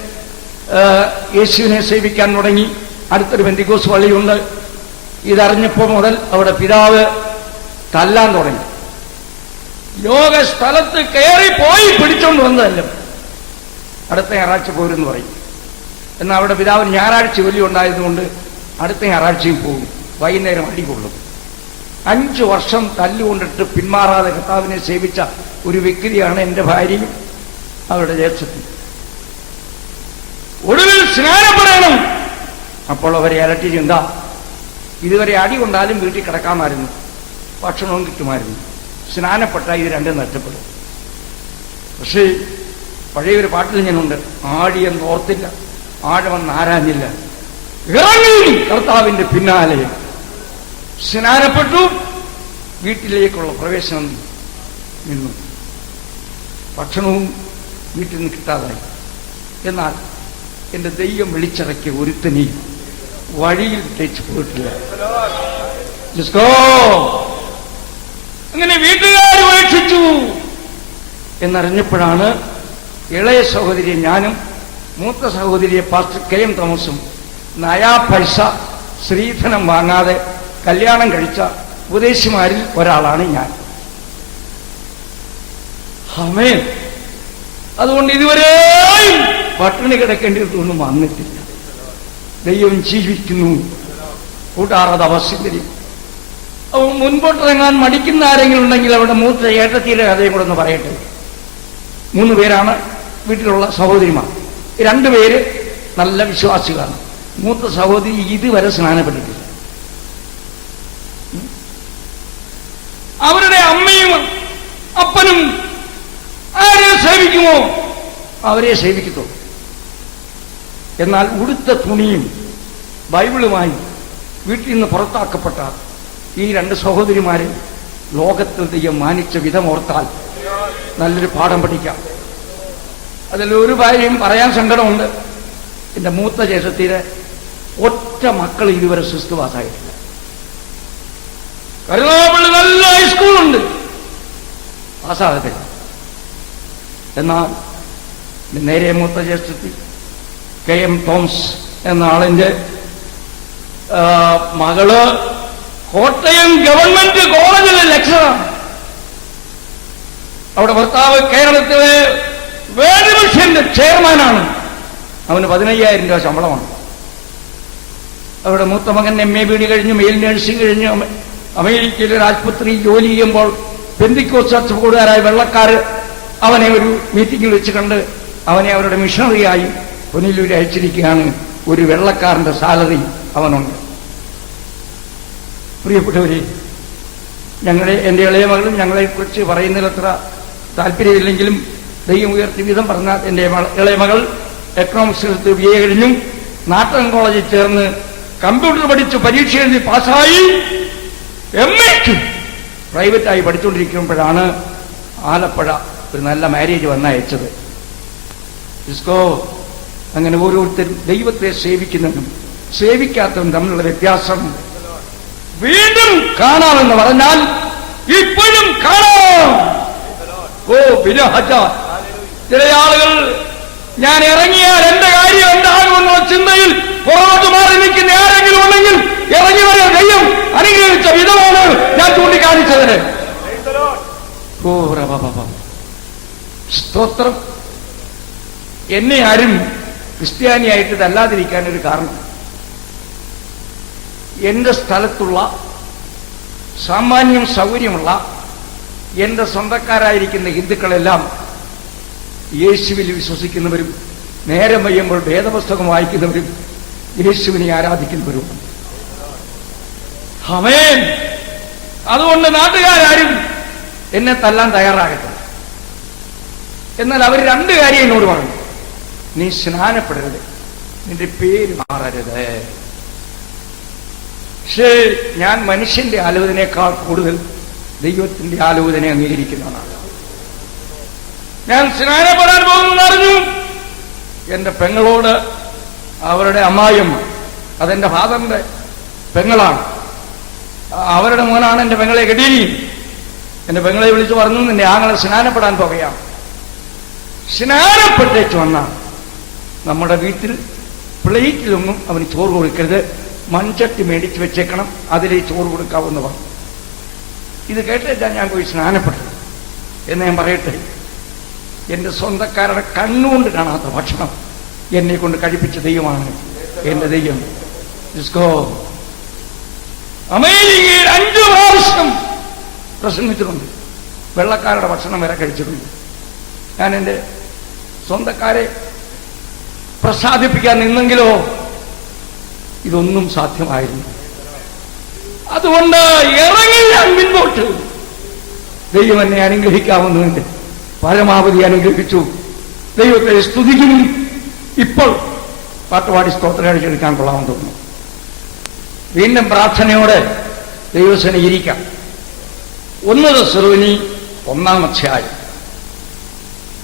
യേശുവിനെ സേവിക്കാൻ തുടങ്ങി. അടുത്തൊരു പെന്തിക്കോസ് പള്ളിയുണ്ട്. ഇതറിഞ്ഞപ്പോ മുതൽ അവിടെ പിതാവ് തല്ലാൻ തുടങ്ങി. യോഗ സ്ഥലത്ത് കയറി പോയി പിടിച്ചോണ്ട് വന്നതല്ലോ. അടുത്ത ഞായറാഴ്ച പോരെന്ന് പറയും. എന്നാൽ അവിടെ പിതാവിന് ഞായറാഴ്ച ജോലി ഉണ്ടായതുകൊണ്ട് അടുത്ത ഞായറാഴ്ചയും പോകും. വൈകുന്നേരം അടി കൊള്ളും. 5 വർഷം തല്ലുകൊണ്ടിട്ട് പിന്മാറാതെ കർത്താവിനെ സേവിച്ച ഒരു വ്യക്തിയാണ് എൻ്റെ ഭാര്യയും അവരുടെ ജ്യേഷ്ഠത്തി. ഒടുവിൽ സ്നാനപ്പെടണം. അപ്പോൾ അവരെ അലട്ടി ചിന്ത, ഇതുവരെ അടി കൊണ്ടാലും വീട്ടിൽ കിടക്കാമായിരുന്നു, ഭക്ഷണവും കിട്ടുമായിരുന്നു. സ്നാനപ്പെട്ട ഇത് രണ്ടും നഷ്ടപ്പെടും. പക്ഷേ പഴയൊരു പാട്ടിൽ ഞാനുണ്ട്, ആടിയെന്ന് ഓർത്തില്ല, ആഴമെന്ന് ആരാഞ്ഞില്ല, ഇറങ്ങി കർത്താവിന്റെ പിന്നാലെ. സ്നാനപ്പെട്ടു, വീട്ടിലേക്കുള്ള പ്രവേശനം നിന്നു. ഭക്ഷണവും വീട്ടിൽ നിന്ന് കിട്ടാതായി. എന്നാൽ എന്റെ ദൈവം വിളിച്ചിറക്കിയ ഒരുത്തനെയും വഴിയിൽ തേച്ച് പോയിട്ടില്ല. അങ്ങനെ വീട്ടുകാർ ഉപേക്ഷിച്ചു എന്നറിഞ്ഞപ്പോഴാണ് ഇളയ സഹോദരിയെ ഞാനും മൂത്ത സഹോദരിയെ പാസ്റ്റർ KM തോമസും നയാ പൈസ സ്ത്രീധനം വാങ്ങാതെ കല്യാണം കഴിച്ച ഉപദേശിമാരിൽ ഒരാളാണ് ഞാൻ. ആമേൻ. അതുകൊണ്ട് ഇതുവരെയും പട്ടിണി കിടക്കേണ്ടതൊന്നും വന്നിട്ടില്ല. ദൈവം ജീവിക്കുന്നു. കൂട്ടാറത് അവസ്ഥ. മുൻപോട്ടിറങ്ങാൻ മടിക്കുന്ന ആരെങ്കിലും ഉണ്ടെങ്കിൽ അവിടെ മൂത്ത ഏട്ടത്തിയുടെ കഥയും കൂടെ ഒന്ന് പറയട്ടെ. 3 പേരാണ് വീട്ടിലുള്ള സഹോദരിമാർ. 2 പേര് നല്ല വിശ്വാസികളാണ്. മൂത്ത സഹോദരി ഇതുവരെ സ്നാനപ്പെട്ടിട്ടില്ല. അവരുടെ അമ്മയും അപ്പനും ആരെ സേവിക്കുമോ അവരെ സേവിക്കത്തുള്ളൂ. എന്നാൽ ഉടുത്ത തുണിയും ബൈബിളുമായി വീട്ടിൽ നിന്ന് പുറത്താക്കപ്പെട്ട ഈ 2 സഹോദരിമാരെ ലോകത്തിൽ ദൈവം മാനിച്ച വിധം ഓർത്താൽ നല്ലൊരു പാഠം പഠിക്കാം. അതിലൊരു കാര്യം പറയാൻ സങ്കടമുണ്ട്. എന്റെ മൂത്ത ജ്യേഷ്ഠത്തിയുടെ ഒറ്റ മക്കൾ ഇതുവരെ ക്രിസ്തുവാസായിട്ടില്ല. കരുനാഗപ്പള്ളി നല്ല ഹൈസ്കൂളുണ്ട്, പാസ്സാകത്തില്ല. എന്നാൽ നേരെ മൂത്ത ജ്യേഷ്ഠത്തി KM തോമസ് എന്ന ആളിന്റെ മകള് കോട്ടയം ഗവൺമെന്റ് കോളേജിലെ ലെക്ചറാണ്. അവിടെ ഭർത്താവ് കേരളത്തിലെ വേൾഡ് മിഷന്റെ ചെയർമാനാണ്. അവന് 15,000 രൂപ ശമ്പളമാണ്. അവിടെ മൂത്ത മകൻ MA BD കഴിഞ്ഞു, മെയിൽ നഴ്സിംഗ് കഴിഞ്ഞു അമേരിക്കയിലെ ഒരു ആശുപത്രിയിൽ ജോലി ചെയ്യുമ്പോൾ പെന്തിക്കോസ്ത് ചർച്ചക്കാരായ വെള്ളക്കാര് അവനെ ഒരു മീറ്റിംഗിൽ വെച്ച് കണ്ട് അവനെ അവരുടെ മിഷണറിയായി പൊന്നിലൂർ അയച്ചിരിക്കുകയാണ്. ഒരു വെള്ളക്കാരന്റെ സാലറി അവനുണ്ട്. പ്രിയപ്പെട്ടവരെ, എൻ്റെ ഇളയ മകളും ഞങ്ങളെക്കുറിച്ച് പറയുന്നതിലത്ര താല്പര്യമില്ലെങ്കിലും ദൈവം ഉയർത്തി വിധം പറഞ്ഞാൽ എൻ്റെ ഇളയ മകൾ എക്കണോമിക്സ് എടുത്ത് BA കഴിഞ്ഞു. നാട്ടൻ കോളേജിൽ ചേർന്ന് കമ്പ്യൂട്ടർ പഠിച്ച് പരീക്ഷ എഴുതി പാസ്സായി. MAക്ക് പ്രൈവറ്റായി പഠിച്ചുകൊണ്ടിരിക്കുമ്പോഴാണ് ആലപ്പുഴ ഒരു നല്ല മാരേജ് വന്നയച്ചത്. അങ്ങനെ ഓരോരുത്തരും ദൈവത്തെ സേവിക്കുന്നതും സേവിക്കാത്തതും തമ്മിലുള്ള വ്യത്യാസം വീണ്ടും കാണാമെന്ന് പറഞ്ഞാൽ ഇപ്പോഴും കാണാം. ചില ആളുകൾ ഞാൻ ഇറങ്ങിയാൽ എന്റെ കാര്യം എന്താകുമെന്നുള്ള ചിന്തയിൽ പുറകോട്ട് മാറി നിൽക്കുന്ന ആരെങ്കിലും ഉണ്ടെങ്കിൽ ഇറങ്ങി വരെ ദൈവം അനുഗ്രഹിച്ച വിധമാണ് ഞാൻ ചൂണ്ടിക്കാണിച്ചതിന്. സ്തോത്രം. എന്നെ ആരും ക്രിസ്ത്യാനിയായിട്ട് തല്ലാതിരിക്കാനൊരു കാരണം, എന്റെ സ്ഥലത്തുള്ള സാമാന്യം സൗകര്യമുള്ള എന്റെ സ്വന്തക്കാരായിരിക്കുന്ന ഹിന്ദുക്കളെല്ലാം യേശുവിൽ വിശ്വസിക്കുന്നവരും നേരം വയ്യുമ്പോൾ വേദപുസ്തകം വായിക്കുന്നവരും യേശുവിനെ ആരാധിക്കുന്നവരുമാണ്. ആമേൻ. അതുകൊണ്ട് നാട്ടുകാരും എന്നെ തല്ലാൻ തയ്യാറാകട്ടെ. എന്നാൽ അവർ 2 കാര്യം എന്നോട് പറഞ്ഞു. നീ സ്നാനപ്പെടരുത്, നിന്റെ പേര് മാറരുത്. പക്ഷേ ഞാൻ മനുഷ്യന്റെ ആലോചനയേക്കാൾ കൂടുതൽ ദൈവത്തിന്റെ ആലോചന അംഗീകരിക്കുന്നതാണ്. ഞാൻ സ്നാനപ്പെടാൻ പോകുന്നറിഞ്ഞു. എന്റെ പെങ്ങളോട് അവരുടെ അമ്മായിയമ്മ, അതെന്റെ ഫാദറിന്റെ പെങ്ങളാണ്, അവരുടെ മോനാണ് എന്റെ പെങ്ങളെ കെട്ടിയിരിക്കും. എന്റെ പെങ്ങളെ വിളിച്ചു പറഞ്ഞു, നിന്റെ ആങ്ങളെ സ്നാനപ്പെടാൻ പോകുകയാണ്. സ്നാനപ്പെട്ടേച്ച് വന്നാൽ നമ്മുടെ വീട്ടിൽ പ്ലേറ്റിലൊന്നും അവന് ചോറ് കൊടുക്കരുത്, മൺചട്ടി മേടിച്ച് വെച്ചേക്കണം, അതിലേ ചോറ് കൊടുക്കാവുന്ന പറഞ്ഞു. ഇത് കേട്ടിട്ടാ ഞാൻ പോയി സ്നാനപ്പെട്ടത് എന്ന് ഞാൻ പറയട്ടെ. എന്റെ സ്വന്തക്കാരുടെ കണ്ണുകൊണ്ട് കാണാത്ത ഭക്ഷണം എന്നെ കൊണ്ട് കഴിപ്പിച്ച ദൈവമാണ് എന്റെ ദൈവം. അമേരിക്കയിൽ 5 പ്രാവശ്യം പ്രസംഗിച്ചിട്ടുണ്ട്. വെള്ളക്കാരുടെ ഭക്ഷണം വരെ കഴിച്ചിട്ടുണ്ട്. ഞാൻ എൻ്റെ സ്വന്തക്കാരെ പ്രസാദിപ്പിക്കാൻ നിന്നെങ്കിലോ ഇതൊന്നും സാധ്യമായിരുന്നു. അതുകൊണ്ട് ഇറങ്ങി ഞാൻ മുൻപോട്ട്. ദൈവം എന്നെ അനുഗ്രഹിക്കാവുന്നതിന്റെ പരമാവധി അനുഗ്രഹിച്ചു. ദൈവത്തെ സ്തുതിക്കുന്നു. ഇപ്പോൾ പാട്ടുപാടി സ്തോത്രം കഴിച്ചെടുക്കാൻ കൊള്ളാമെന്ന് തോന്നുന്നു. വീണ്ടും പ്രാർത്ഥനയോടെ ദൈവസേന ഇരിക്കാം. 1 തെസ്സലോനി 1-ാം അധ്യായം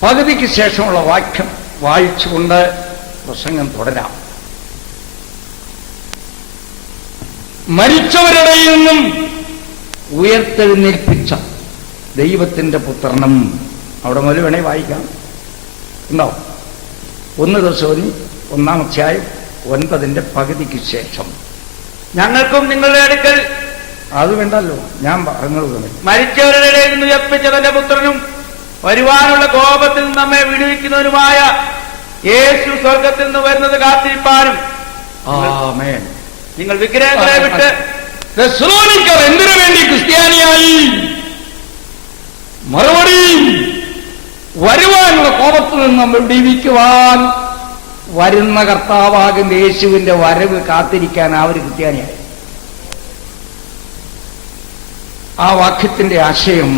പകുതിക്ക് ശേഷമുള്ള വാക്യം വായിച്ചുകൊണ്ട് പ്രസംഗം തുടരാം. മരിച്ചവരുടെ നിന്നും ഉയർത്തെഴുന്നേൽപ്പിച്ച ദൈവത്തിന്റെ പുത്രനും, അവിടെ മുതൽ വേണേ വായിക്കാം. ഉണ്ടാവും. 1 തെസ്സലോനി 1-ാം അധ്യായം 9-ന്റെ പകുതിക്ക് ശേഷം. ഞങ്ങൾക്കും നിങ്ങളുടെ അടുക്കൽ, അത് വേണ്ടല്ലോ, ഞാൻ പറഞ്ഞത് മരിച്ചവരുടെ ഇടയിൽ നിന്ന് ഉയർപ്പിച്ച തന്റെ പുത്രനും വരുവാനുള്ള കോപത്തിൽ നിന്ന് നമ്മെ വിടുവിക്കുന്നവനുമായ യേശു സ്വർഗത്തിൽ നിന്ന് വരുന്നത് കാത്തിരിപ്പാനും. ആമേൻ. നിങ്ങൾ വിഗ്രഹങ്ങളെ വിട്ട് തെസ്സലോനിക്കർ എന്തിനു വേണ്ടി ക്രിസ്ത്യാനിയായി? മറുപടി, വരുവാനുള്ള കോപത്തിൽ നിന്ന് നമ്മൾ വിടുവിക്കുവാൻ വരുന്ന കർത്താവാകുന്ന യേശുവിന്റെ വരവ് കാത്തിരിക്കാൻ അവർ ക്രിസ്ത്യാനിയായി. ആ വാക്യത്തിന്റെ ആശയം,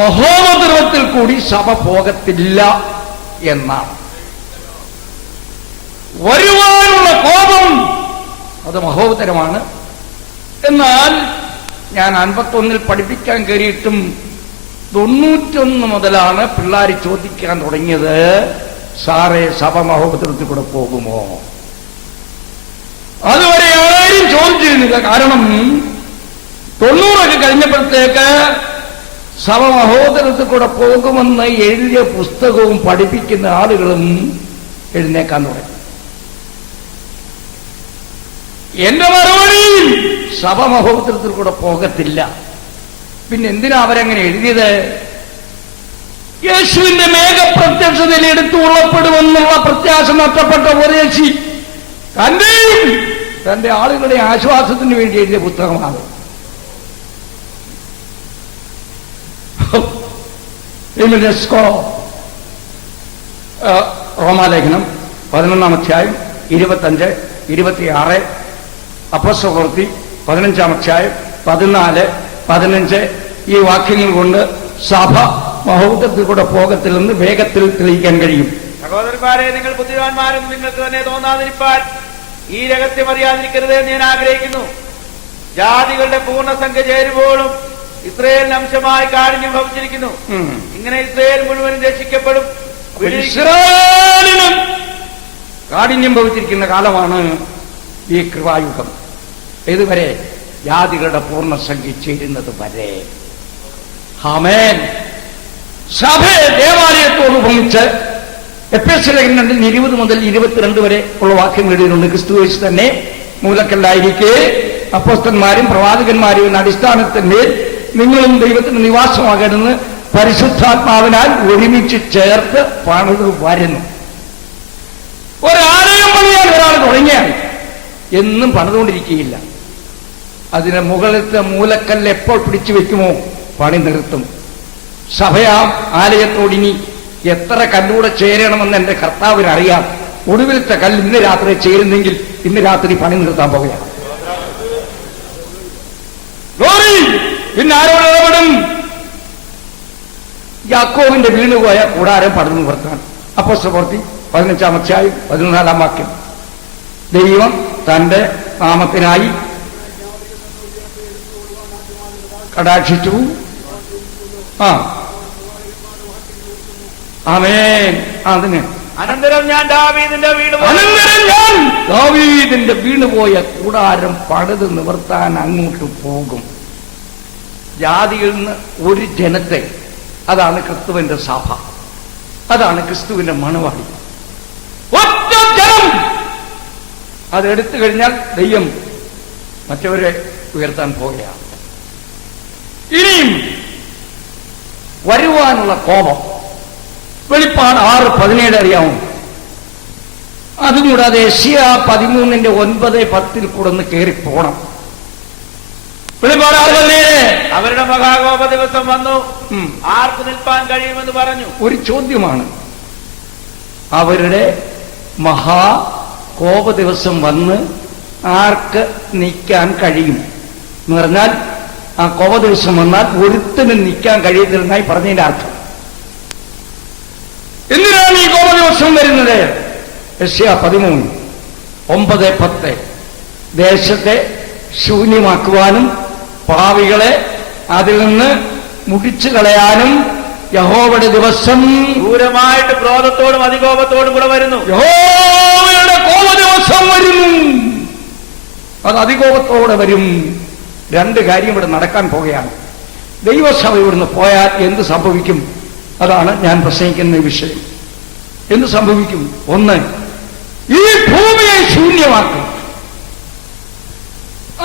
മഹോപദ്രവത്തിൽ കൂടി സഭ പോകത്തില്ല എന്നാണ്. വരുവാനുള്ള കോപം അത് മഹോദരമാണ്. എന്നാൽ ഞാൻ 51-ൽ പഠിപ്പിക്കാൻ കയറിയിട്ടും 91 മുതലാണ് പിള്ളേർ ചോദിക്കാൻ തുടങ്ങിയത്, സാറേ സഭ മഹോപദ്രവത്തിൽ കൂടെ പോകുമോ? അതുവരെ ആരും ചോദിച്ചിരുന്നില്ല. കാരണം 90 കഴിഞ്ഞപ്പോഴത്തേക്ക് സഭ മഹോദരത്തിൽ കൂടെ പോകുമെന്ന് എഴുതിയ പുസ്തകവും പഠിപ്പിക്കുന്ന ആളുകളും എഴുന്നേക്കാൻ തുടങ്ങി. എന്റെ മറുപടി, സഭ മഹോദരത്തിൽ കൂടെ പോകത്തില്ല. പിന്നെ എന്തിനാ അവരങ്ങനെ എഴുതിയത്? യേശുവിന്റെ മേഘപ്രത്യക്ഷതയിൽ എടുത്തു കൊള്ളപ്പെടുമെന്നുള്ള പ്രത്യാശ നഷ്ടപ്പെട്ട ഉപദേശി തന്റെയും തന്റെ ആളുകളുടെ ആശ്വാസത്തിന് വേണ്ടി എഴുതിയ പുസ്തകമാണ്. റോമാലേഖനം 11-ാം അധ്യായം 25, 26, അപ്പോസ്തലപ്രവൃത്തി 15-ാം അധ്യായം 14, 15 ഈ വാക്യങ്ങൾ കൊണ്ട് സഭ മഹോദരത്തിൽ കൂടെ പോകത്തില്ലെന്ന് വേഗത്തിൽ തെളിയിക്കാൻ കഴിയും. സഹോദരന്മാരെ, നിങ്ങൾ ബുദ്ധിമാന്മാരും നിങ്ങൾക്ക് തന്നെ തോന്നാതിരിപ്പാൻ ഈ രഹസ്യം അറിയാതിരിക്കരുത് എന്ന് ഞാൻ ആഗ്രഹിക്കുന്നു. ജാതികളുടെ പൂർണ്ണസംഖ്യ ചേരുമ്പോഴും ഇസ്രയേലിന് അംശമായി കാഠിന്യം ഭവിച്ചിരിക്കുന്നു. ഇങ്ങനെ ഇസ്രയേൽ മുഴുവനും രക്ഷിക്കപ്പെടും. ഇസ്രായേലിനും കാഠിന്യം ഭവിച്ചിരിക്കുന്ന കാലമാണ് ഈ കൃപായുഗം. ഇതുവരെ ജാതികളുടെ പൂർണ്ണസംഖ്യ ചേരുന്നത് വരെ. ആമേൻ. സഭയെ ദേവാലയത്തോട് ഉപമിച്ച് എഫെസ്യർ 20 മുതൽ 22 വരെ ഉള്ള വാക്യങ്ങൾ എഴുതിയിട്ടുണ്ട്. ക്രിസ്തുയേശു തന്നെ മൂലക്കല്ലായിരിക്കെ അപ്പോസ്തലന്മാരും പ്രവാചകന്മാരും എന്ന അടിസ്ഥാനത്തിന്മേൽ നിങ്ങളും ദൈവത്തിന് നിവാസമാകണമെന്ന് പരിശുദ്ധാത്മാവിനാൽ ഒരുമിച്ച് ചേർത്ത് പണിത് വരുന്നു. ഒരാലയം പണിയാൻ ഒരാൾ തുടങ്ങിയാൽ എന്നും പണിതുകൊണ്ടിരിക്കുകയില്ല. അതിന് മുകളിലത്തെ മൂലക്കല്ല് എപ്പോൾ പിടിച്ചു വെക്കുമോ പണി നിർത്തും. സഭയാം ആലയത്തോടിനി എത്ര കല്ലൂടെ ചേരണമെന്ന് എന്റെ കർത്താവിന് അറിയാം. ഒടുവിലത്തെ കല്ല് ഇന്ന് രാത്രി ചേരുന്നെങ്കിൽ ഇന്ന് രാത്രി പണി നിർത്താൻ പോകുകയാണ്. പിന്നെ ആരോട് ഇടപെടും? യാക്കോബിന്റെ വീണുപോയ കൂടാരം പണിതു നിർത്താൻ. അപ്പോസ്തലപ്രവൃത്തി 15-ാം അധ്യായം 14-ാം വാക്യം. ദൈവം തന്റെ നാമത്തിനായി കടാക്ഷിച്ചു. ആമേൻ. അതിന് അനന്തരം ഞാൻ ദാവീദിന്റെ വീണുപോയ കൂടാരം പണിത് നിവർത്താൻ അങ്ങോട്ട് പോകും. ജാതിയിൽ നിന്ന് ഒരു ജനത്തെ, അതാണ് ക്രിസ്തുവിന്റെ സഭ, അതാണ് ക്രിസ്തുവിന്റെ മണവാടി. ഒറ്റ ജനം അതെടുത്തു കഴിഞ്ഞാൽ ദൈവം മറ്റവരെ ഉയർത്താൻ പോകുകയാണ്. ഇനിയും വരുവാനുള്ള കോപം വെളിപ്പാട് 6:17 അറിയാമോ? അതുകൂടാതെ യെശയ്യാ 13:9-10 കൂടെ ഒന്ന് കയറി പോണം. അവരുടെ മഹാകോപ ദിവസം വന്നു, ആർക്ക് നിൽപ്പാൻ കഴിയുമെന്ന് പറഞ്ഞു. ഒരു ചോദ്യമാണ്, അവരുടെ മഹാകോപ ദിവസം വന്ന് ആർക്ക് നിൽക്കാൻ കഴിയും എന്ന് പറഞ്ഞാൽ, ആ കോപ ദിവസം വന്നാൽ ഒരുത്തിനും നിൽക്കാൻ കഴിയത്തില്ലെന്നായി പറഞ്ഞതിന്റെ അർത്ഥം. എന്തിനാണ് ഈ കോപ ദിവസം വരുന്നത്? യെശയ്യാ 13:9-10 ദേശത്തെ ശൂന്യമാക്കുവാനും പാവികളെ അതിൽ നിന്ന് മുടിച്ചു കളയാനും യഹോവയുടെ ദിവസം ക്രൂരമായിട്ട് ക്രോധത്തോടും അതികോപത്തോടും കൂടെ വരുന്നു. യഹോവയുടെ കോപ ദിവസം വരുന്നു, അത് അതികോപത്തോടെ വരും. രണ്ട് കാര്യം ഇവിടെ നടക്കാൻ പോകുകയാണ്. ദൈവസഭ ഇവിടുന്ന് പോയാൽ എന്ത് സംഭവിക്കും? അതാണ് ഞാൻ പ്രസംഗിക്കുന്ന വിഷയം. എന്ത് സംഭവിക്കും? ഒന്ന്, ഈ ഭൂമിയെ ശൂന്യമാക്കും.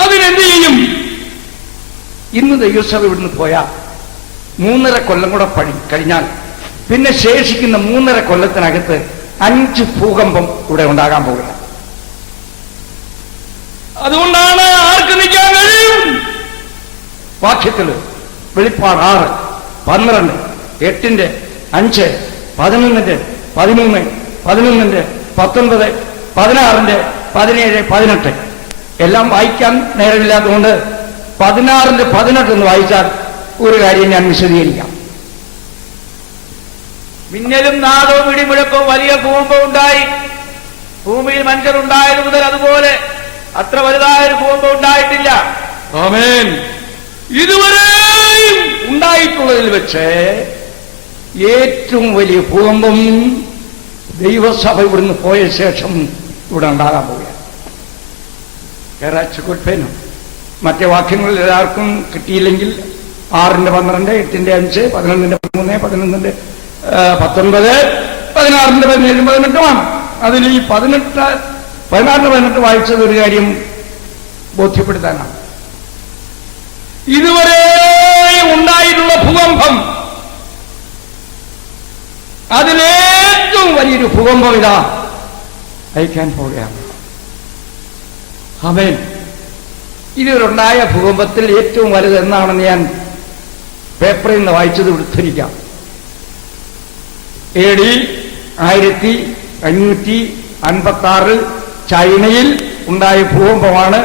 അതിനെന്ത് ചെയ്യും? ഇന്ന് ദൈവസഭ ഇവിടുന്ന് പോയാൽ 3.5 കൊല്ലം കൂടെ കഴിഞ്ഞാൽ പിന്നെ ശേഷിക്കുന്ന 3.5 കൊല്ലത്തിനകത്ത് 5 ഭൂകമ്പം ഇവിടെ ഉണ്ടാകാൻ പോകുകയാണ്. അതുകൊണ്ടാണ് ആർക്ക് നിൽക്കാൻ കഴിയും? വാക്യത്തില് വെളിപ്പാട് 6, 12, 8, 5, 11, 13, 11, 19, 16, 17, 18 എല്ലാം വായിക്കാൻ നേരമില്ലാത്തതുകൊണ്ട് 16, 18 എന്ന് വായിച്ചാൽ ഒരു കാര്യം ഞാൻ വിശദീകരിക്കാം. മിന്നലും നാദവും ഇടിമുഴക്കവും വലിയ ഭൂകമ്പം ഉണ്ടായി. ഭൂമിയിൽ മനുഷ്യർ ഉണ്ടായത് മുതൽ അതുപോലെ അത്ര വലുതായൊരു ഭൂകമ്പം ഉണ്ടായിട്ടില്ല. ആമേൻ. ഇതുവരെയും ഉണ്ടായിട്ടുള്ളതിൽ വെച്ച് ഏറ്റവും വലിയ ഭൂകമ്പം ദൈവസഭ ഇവിടുന്ന് പോയ ശേഷം ഇവിടെ ഉണ്ടാകാൻ പോവുകയാണ്. കേറാച്ചുകൊട്ടേനും മറ്റേ വാക്യങ്ങളിൽ എല്ലാവർക്കും കിട്ടിയില്ലെങ്കിൽ 6:12, 8:5, 11:3, 11:19, 16, 17, 18 അതിൽ ഈ 16, 18 വായിച്ചത് ഒരു കാര്യം ബോധ്യപ്പെടുത്താനാണ്. ഇതുവരെ ഉണ്ടായിട്ടുള്ള ഭൂകമ്പം, അതിലേറ്റവും വലിയൊരു ഭൂകമ്പം ഇതാ അയക്കാൻ പോവുകയാണ്. ആമേൻ. ഇതിലുണ്ടായ ഭൂകമ്പത്തിൽ ഏറ്റവും വലുത് എന്നാണെന്ന് ഞാൻ പേപ്പറിൽ നിന്ന് വായിച്ചത് ഉദ്ധരിക്കാം. AD 1556 ചൈനയിൽ ഉണ്ടായ ഭൂകമ്പമാണ്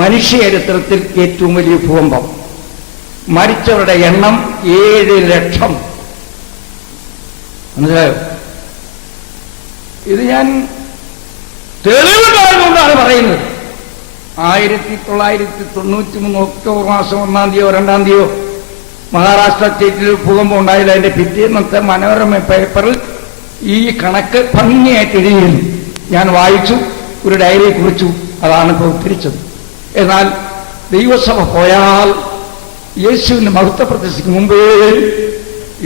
മനുഷ്യ ചരിത്രത്തിൽ ഏറ്റവും വലിയ ഭൂകമ്പം. മരിച്ചവരുടെ എണ്ണം 7 ലക്ഷം. മനസ്സിലായോ? ഇത് ഞാൻ തെളിവ് പറഞ്ഞുകൊണ്ടാണ് പറയുന്നത്. 1993 ഒക്ടോബർ മാസം 1-ാം തീയതിയോ 2-ാം തീയതിയോ മഹാരാഷ്ട്ര സ്റ്റേറ്റിൽ ഭൂകമ്പം ഉണ്ടായത്. അതിന്റെ പിറ്റേന്നത്തെ മനോരമ പേപ്പറിൽ ഈ കണക്ക് ഭംഗിയായിട്ട് എഴുതിയിരുന്നു. ഞാൻ വായിച്ചു, ഒരു ഡയറി കുറിച്ചു. അതാണ് ഇപ്പോൾ ഉദ്ധരിച്ചത്. എന്നാൽ ദൈവസഭ പോയാൽ യേശുവിന്റെ മഹത്വ പ്രതിഷ്ഠയ്ക്ക് മുമ്പേ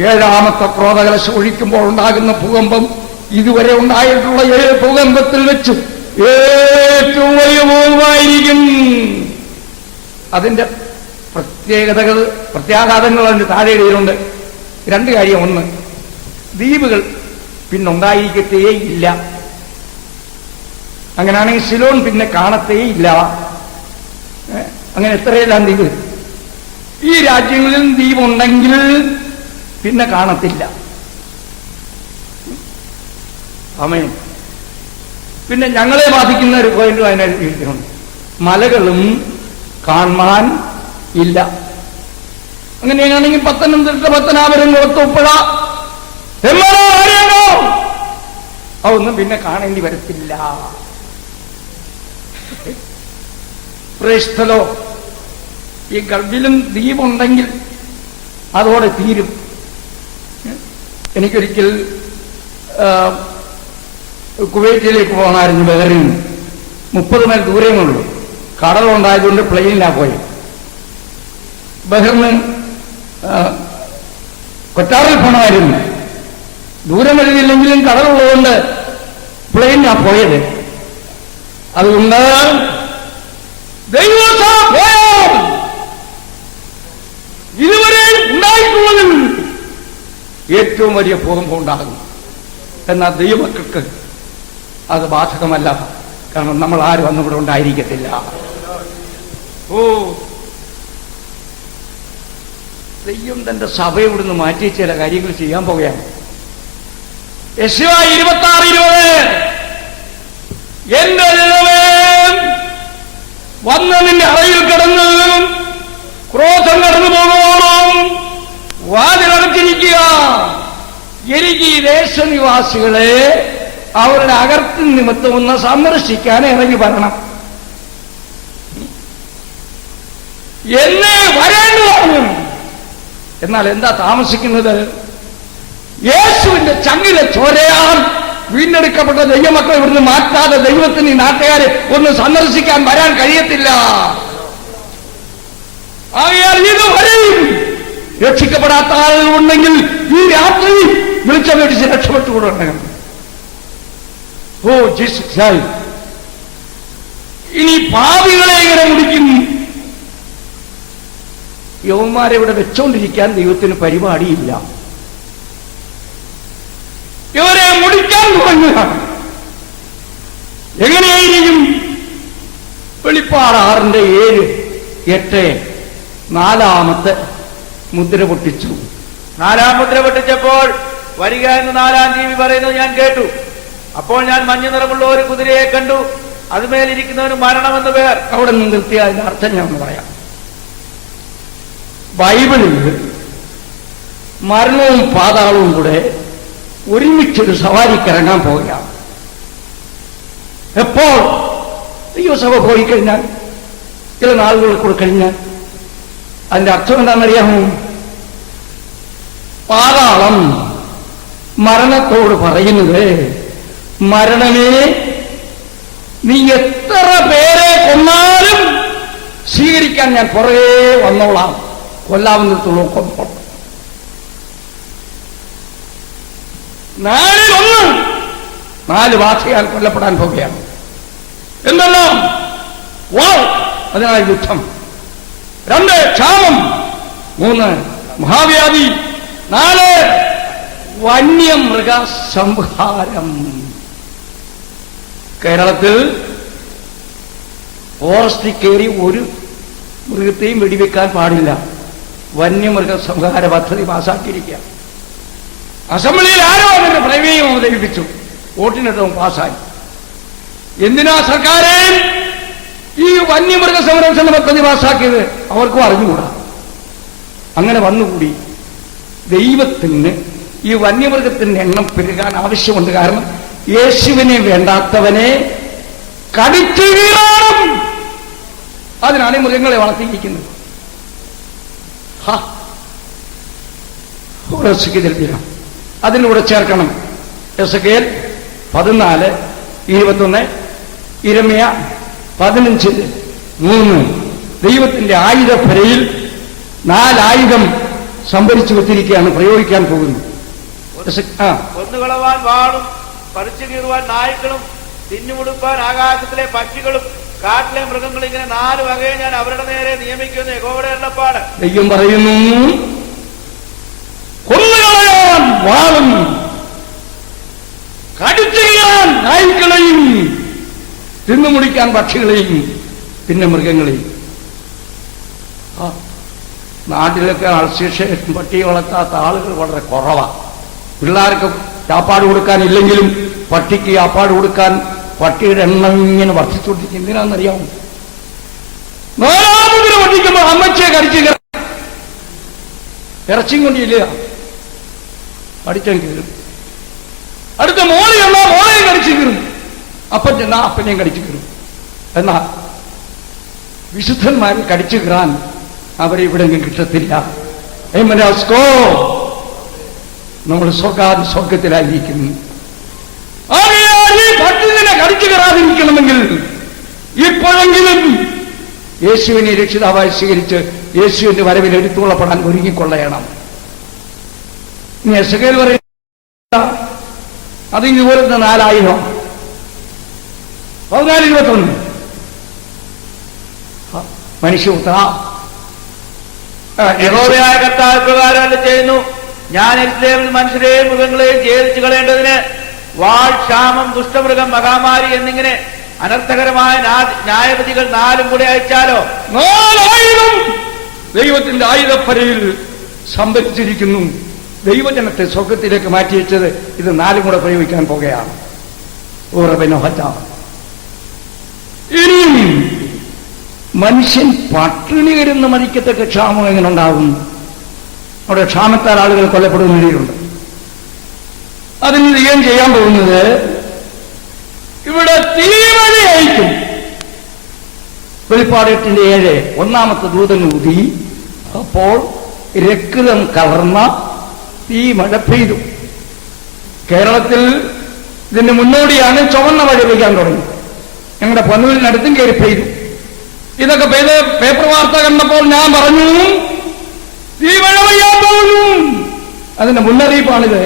7ാമത്തെ ക്രോധകലശം ഒഴിക്കുമ്പോൾ ഉണ്ടാകുന്ന ഭൂകമ്പം ഇതുവരെ ഉണ്ടായിട്ടുള്ള 7 ഭൂകമ്പത്തിൽ വെച്ച് ഏറ്റവും വലിയ ഭൂകമ്പമായിരിക്കും. അതിന്റെ പ്രത്യാഘാതങ്ങൾ അതിന്റെ താഴെ എഴുതിയിട്ടുണ്ട്. 2 കാര്യം. ഒന്ന്, ദ്വീപുകൾ പിന്നുണ്ടായിരിക്കത്തേ ഇല്ല. അങ്ങനെയാണെങ്കിൽ സിലോൺ പിന്നെ കാണത്തേ ഇല്ല. അങ്ങനെ എത്രയെല്ലാം ദ്വീപ്. ഈ രാജ്യങ്ങളിൽ ദ്വീപുണ്ടെങ്കിൽ പിന്നെ കാണത്തില്ല. ആമേൻ. പിന്നെ ഞങ്ങളെ ബാധിക്കുന്ന ഒരു പോയിന്റും അതിനെഴുതിയിട്ടുണ്ട്. മലകളും കാണാൻ ഇല്ല. അങ്ങനെയാണെങ്കിൽ പത്തനംതിട്ട, പത്തനാപുരം, കുളത്തൂപ്പുഴ, അറിയാമോ? അതൊന്നും പിന്നെ കാണേണ്ടി വരത്തില്ല. പ്രേഷ്ഠലോ ഈ ഗൾഫിലും ദ്വീപുണ്ടെങ്കിൽ അതോടെ തീരും. എനിക്കൊരിക്കൽ കുവൈറ്റിലേക്ക് പോകാനായിരുന്നു. Bahrain 30 mile ദൂരമുള്ളൂ. കടലുണ്ടായതുകൊണ്ട് പ്ലെയിനിലാണ് പോയി. ബഹറിന് കൊട്ടാറിൽ പോകണമായിരുന്നു. ദൂരം വരുന്നില്ലെങ്കിലും കടലുള്ളതുകൊണ്ട് പ്ലെയിനിലാണ് പോയത്. അതുകൊണ്ട് ഇതുവരെ ഉണ്ടായിട്ടുള്ളതിൽ ഏറ്റവും വലിയ ഭൂകമ്പം ഉണ്ടാകും. എന്നാൽ ദൈവമക്കൾക്ക് അത് ബാധകമല്ല. കാരണം നമ്മൾ ആരും അന്നിവിടെ ഉണ്ടായിരിക്കത്തില്ല. ഓ, ദൈവം തന്റെ സഭയെ ഇവിടുന്ന് മാറ്റി ചില കാര്യങ്ങൾ ചെയ്യാൻ പോകുകയാണ്. യെശയ്യാ 26:20 എന്റെ ദൈവമേ വന്ന് നിന്റെ അറയിൽ കിടന്ന് ക്രോധം കടന്നു പോകുമ്പോഴും വാതിലടച്ചിരിക്കുക. എനിക്ക് ഈ ദേശനിവാസികളെ അവരുടെ അകർത്തി നിമിത്തം ഒന്ന് സന്ദർശിക്കാൻ ഇറങ്ങി വരണം. എന്നെ വരേണ്ടതാണ്. എന്നാൽ എന്താ താമസിക്കുന്നത്? യേശുവിന്റെ ചങ്ങിലെ ചോരയാൽ വീണ്ടെടുക്കപ്പെട്ട ദൈവമക്കളെ ഇവിടുന്ന് മാറ്റാതെ ദൈവത്തിന് ഈ നാട്ടുകാരെ ഒന്ന് സന്ദർശിക്കാൻ വരാൻ കഴിയത്തില്ല. ആകയാൽ ഇതുവരെയും രക്ഷിക്കപ്പെടാത്ത ആളുകളുണ്ടെങ്കിൽ ഈ രാത്രി വിളിച്ചപേക്ഷിച്ച് രക്ഷപ്പെട്ടുകൊണ്ടുണ്ടാകും. ഓ ജീസസ്, ഇനി പാപികളെ ഇങ്ങനെ മുടിക്കും. യവന്മാരെ ഇവിടെ വെച്ചോണ്ടിരിക്കാൻ ദൈവത്തിന് പരിപാടിയില്ല. ഇവരെ മുടിക്കാൻ തുടങ്ങുകയാണ്. എങ്ങനെയായിരിക്കും? വെളിപ്പാട് 6:7, 8 4ാമത്തെ മുദ്ര പൊട്ടിച്ചു. 4ാം മുദ്ര പൊട്ടിച്ചപ്പോൾ വരിക എന്ന് 4ാം ജീവി പറയുന്നത് ഞാൻ കേട്ടു. അപ്പോൾ ഞാൻ മഞ്ഞ നിറമുള്ള ഒരു കുതിരയെ കണ്ടു. അതുമേലിരിക്കുന്നവന് മരണമെന്ന് പേർ. അവിടെ നിന്ന് നിർത്തിയ അതിന്റെ അർത്ഥം ഞാൻ ഒന്ന് പറയാം. ബൈബിളിൽ മരണവും പാതാളവും കൂടെ ഒരുമിച്ചൊരു സവാരിക്കിറങ്ങാൻ പോവുകയാണ്. എപ്പോൾ ദൈവസഭ പോയി കഴിഞ്ഞാൽ, ചില നാളുകൾ കൂടെ കഴിഞ്ഞാൽ, അതിന്റെ അർത്ഥം എന്താണെന്നറിയാമോ? പാതാളം മരണത്തോട് പറയുന്നത്, മരണമേ നീ എത്ര പേരെ കൊന്നാലും സ്വീകരിക്കാൻ ഞാൻ പുറകെ വന്നോളാം, കൊല്ലാവുന്നിടത്തോളം കൊന്നോളാം. 4 4 വാസയാൽ കൊല്ലപ്പെടാൻ പോവുകയാണ്. എന്തെല്ലാം? അതിനാൽ യുദ്ധം. 2 ക്ഷാമം. 3 മഹാവ്യാധി. 4 വന്യമൃഗ സംഹാരം. കേരളത്തിൽ ഫോറസ്റ്റിൽ കയറി ഒരു മൃഗത്തെയും വെടിവെക്കാൻ പാടില്ല. വന്യമൃഗ സംഹാര പദ്ധതി പാസാക്കിയിരിക്കുക. അസംബ്ലിയിൽ ആരോ അതിന്റെ പ്രമേയം അവതരിപ്പിച്ചു. വോട്ടിനിട്ടവും പാസ്സായി. എന്തിനാ സർക്കാരെ ഈ വന്യമൃഗ സംരക്ഷണ പദ്ധതി പാസ്സാക്കിയത്? അവർക്കും അറിഞ്ഞുകൂടാ. അങ്ങനെ വന്നുകൂടി. ദൈവത്തിന് ഈ വന്യമൃഗത്തിന്റെ എണ്ണം പെരുകാൻ ആവശ്യമുണ്ട്. കാരണം യേശുവിനെ വേണ്ടാത്തവനെ കടിച്ചു വീഴണം. അതിനാണ് ഈ മൃഗങ്ങളെ വളർത്തിയിരിക്കുന്നത്. അതിലൂടെ ചേർക്കണം എസെക്കിയേൽ 14:21, യിരെമ്യാ 15:3. ദൈവത്തിന്റെ ആയുധപ്പരയിൽ 4 ആയുധം സംഭരിച്ചു വെച്ചിരിക്കുകയാണ്, പ്രയോഗിക്കാൻ പോകുന്നു. കൊന്നുകളവാൻ വാളും, പറിച്ചു കീറുവാൻ നായ്ക്കളും, തിന്നുമുടുപ്പാൻ ആകാശത്തിലെ പക്ഷികളും, കാട്ടിലെ മൃഗങ്ങളും, ഇങ്ങനെ 4 വകയെ ഞാൻ അവരുടെ നേരെ നിയമിക്കുന്ന യഹോവയുടെ അരുളപ്പാട്. ദൈവം പറയുന്നു, കൊന്നുകളയാൻ വാളും, കടിച്ചു കീറാൻ നായ്ക്കളെയും, തിന്നുമുടിക്കാൻ പക്ഷികളെയും, പിന്നെ മൃഗങ്ങളെയും. നാട്ടിലൊക്കെ അൾസേഷൻ പട്ടിയെ വളർത്താത്ത ആളുകൾ വളരെ കുറവാണ്. പിള്ളേർക്ക് ചാപ്പാട് കൊടുക്കാനില്ലെങ്കിലും പട്ടിക്ക് ചാപ്പാട് കൊടുക്കാൻ പട്ടിയുടെ എണ്ണം ഇങ്ങനെ വർദ്ധിച്ചുകൊണ്ടിരിക്കും. എന്തിനാണെന്നറിയാമോ? 4ാമതിന് പട്ടിക്കുമ്പോൾ അമ്മച്ചയെ കടിച്ചു ഇറച്ചിയും കൊണ്ടില്ല, കടിച്ചും കീറും. അടുത്ത മോളി എന്നാ മോളെയും കടിച്ചു കീറും, അപ്പൻ ചെന്നാ അപ്പനെയും കടിച്ചു കീറും. എന്നാ വിശുദ്ധന്മാരെ കടിച്ചു കീറാൻ അവരെ ഇവിടെ കിട്ടത്തില്ല. നമ്മൾ സ്വർഗത്തിലായിരിക്കുന്നു. പട്ടിനെ കടിച്ചു കയറാതിരിക്കണമെങ്കിൽ ഇപ്പോഴെങ്കിലും യേശുവിനെ രക്ഷിതാവായി സ്വീകരിച്ച് യേശുവിന്റെ വരവിൽ എടുത്തുകൊള്ളപ്പെടാൻ ഒരുങ്ങിക്കൊള്ളയണം. ഇനി എസെക്കിയേൽ പറയുന്ന അത് ഇതുപോലത്തെ 4 ആയുധം. 14:21 മനുഷ്യപുത്ര, യഹോവയായ കർത്താവ് പ്രകാരം ചെയ്യുന്നു, ഞാൻ യെരൂശലേമിൽ മനുഷ്യരെയും മൃഗങ്ങളെയും ഛേദിച്ചു കളയേണ്ടതിന് വാൾ, ക്ഷാമം, ദുഷ്ടമൃഗം, മഹാമാരി എന്നിങ്ങനെ അനർത്ഥകരമായ ന്യായവിധികൾ 4 കൂടെ അയച്ചാലോ? 4 ആയുധം ദൈവത്തിന്റെ ആയുധപ്പരയിൽ സംഭരിച്ചിരിക്കുന്നു. ദൈവജനത്തെ സ്വർഗത്തിലേക്ക് മാറ്റിവെച്ചത് ഇത് 4 കൂടെ പ്രയോഗിക്കാൻ പോകുകയാണ്. ഇനിയും മനുഷ്യൻ പട്ടിണി വരുന്ന മരിക്കത്തക്ക ക്ഷാമം എങ്ങനെ ഉണ്ടാകും? അവിടെ ക്ഷാമത്താൽ ആളുകൾ കൊല്ലപ്പെടുന്ന രീതിയിലുണ്ട്. അതിന് ദൈവം ചെയ്യാൻ പോകുന്നത് ഇവിടെ തീമഴയായിരിക്കും. വെളിപ്പാട് 8:7 ഒന്നാമത്തെ ദൂതൻ ഊതി, അപ്പോൾ രക്തം കലർന്ന തീമഴ പെയ്തു. കേരളത്തിൽ ഇതിന് മുന്നോടിയാണ് ചുവന്ന മഴ പെയ്യാൻ തുടങ്ങി. ഞങ്ങളുടെ പൊന്നൂരിനടുത്തും കയറി പെയ്തു. ഇതൊക്കെ പെയ്ത് പേപ്പർ വാർത്ത കണ്ടപ്പോൾ ഞാൻ പറഞ്ഞു, തീമഴ പെയ്യാൻ പോകുന്നു. അതിന്റെ മുന്നറിയിപ്പാണിത്.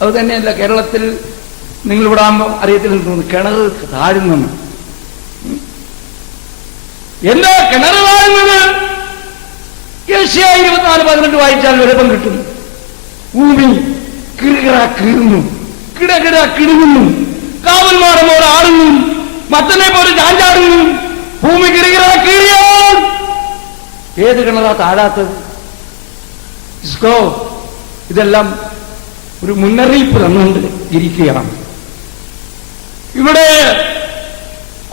അത് തന്നെയല്ല, കേരളത്തിൽ നിങ്ങളിവിടെ ആകുമ്പോൾ അറിയത്തില്ലെന്ന് തോന്നുന്നു, കിണർ താഴുന്നു. എന്താ കിണർ താഴുന്നത്? യേശയ്യാ 24:18 വായിച്ചാൽ വെളുപ്പം കിട്ടും. ഭൂമി കിറുകിറ കീറുന്നു, കിടകിട കിടുങ്ങുന്നു, കാവൽമാടമോട് ആടുന്നു, മത്തനെ പോലെ ചാഞ്ചാടുന്നു. ഭൂമി കിറുകിറ കീറിയാൽ ഏത് കിണറാ താഴാത്തത്? ഇതെല്ലാം ഒരു മുന്നറിയിപ്പ് തന്നുകൊണ്ട് ഇരിക്കുകയാണ്. ഇവിടെ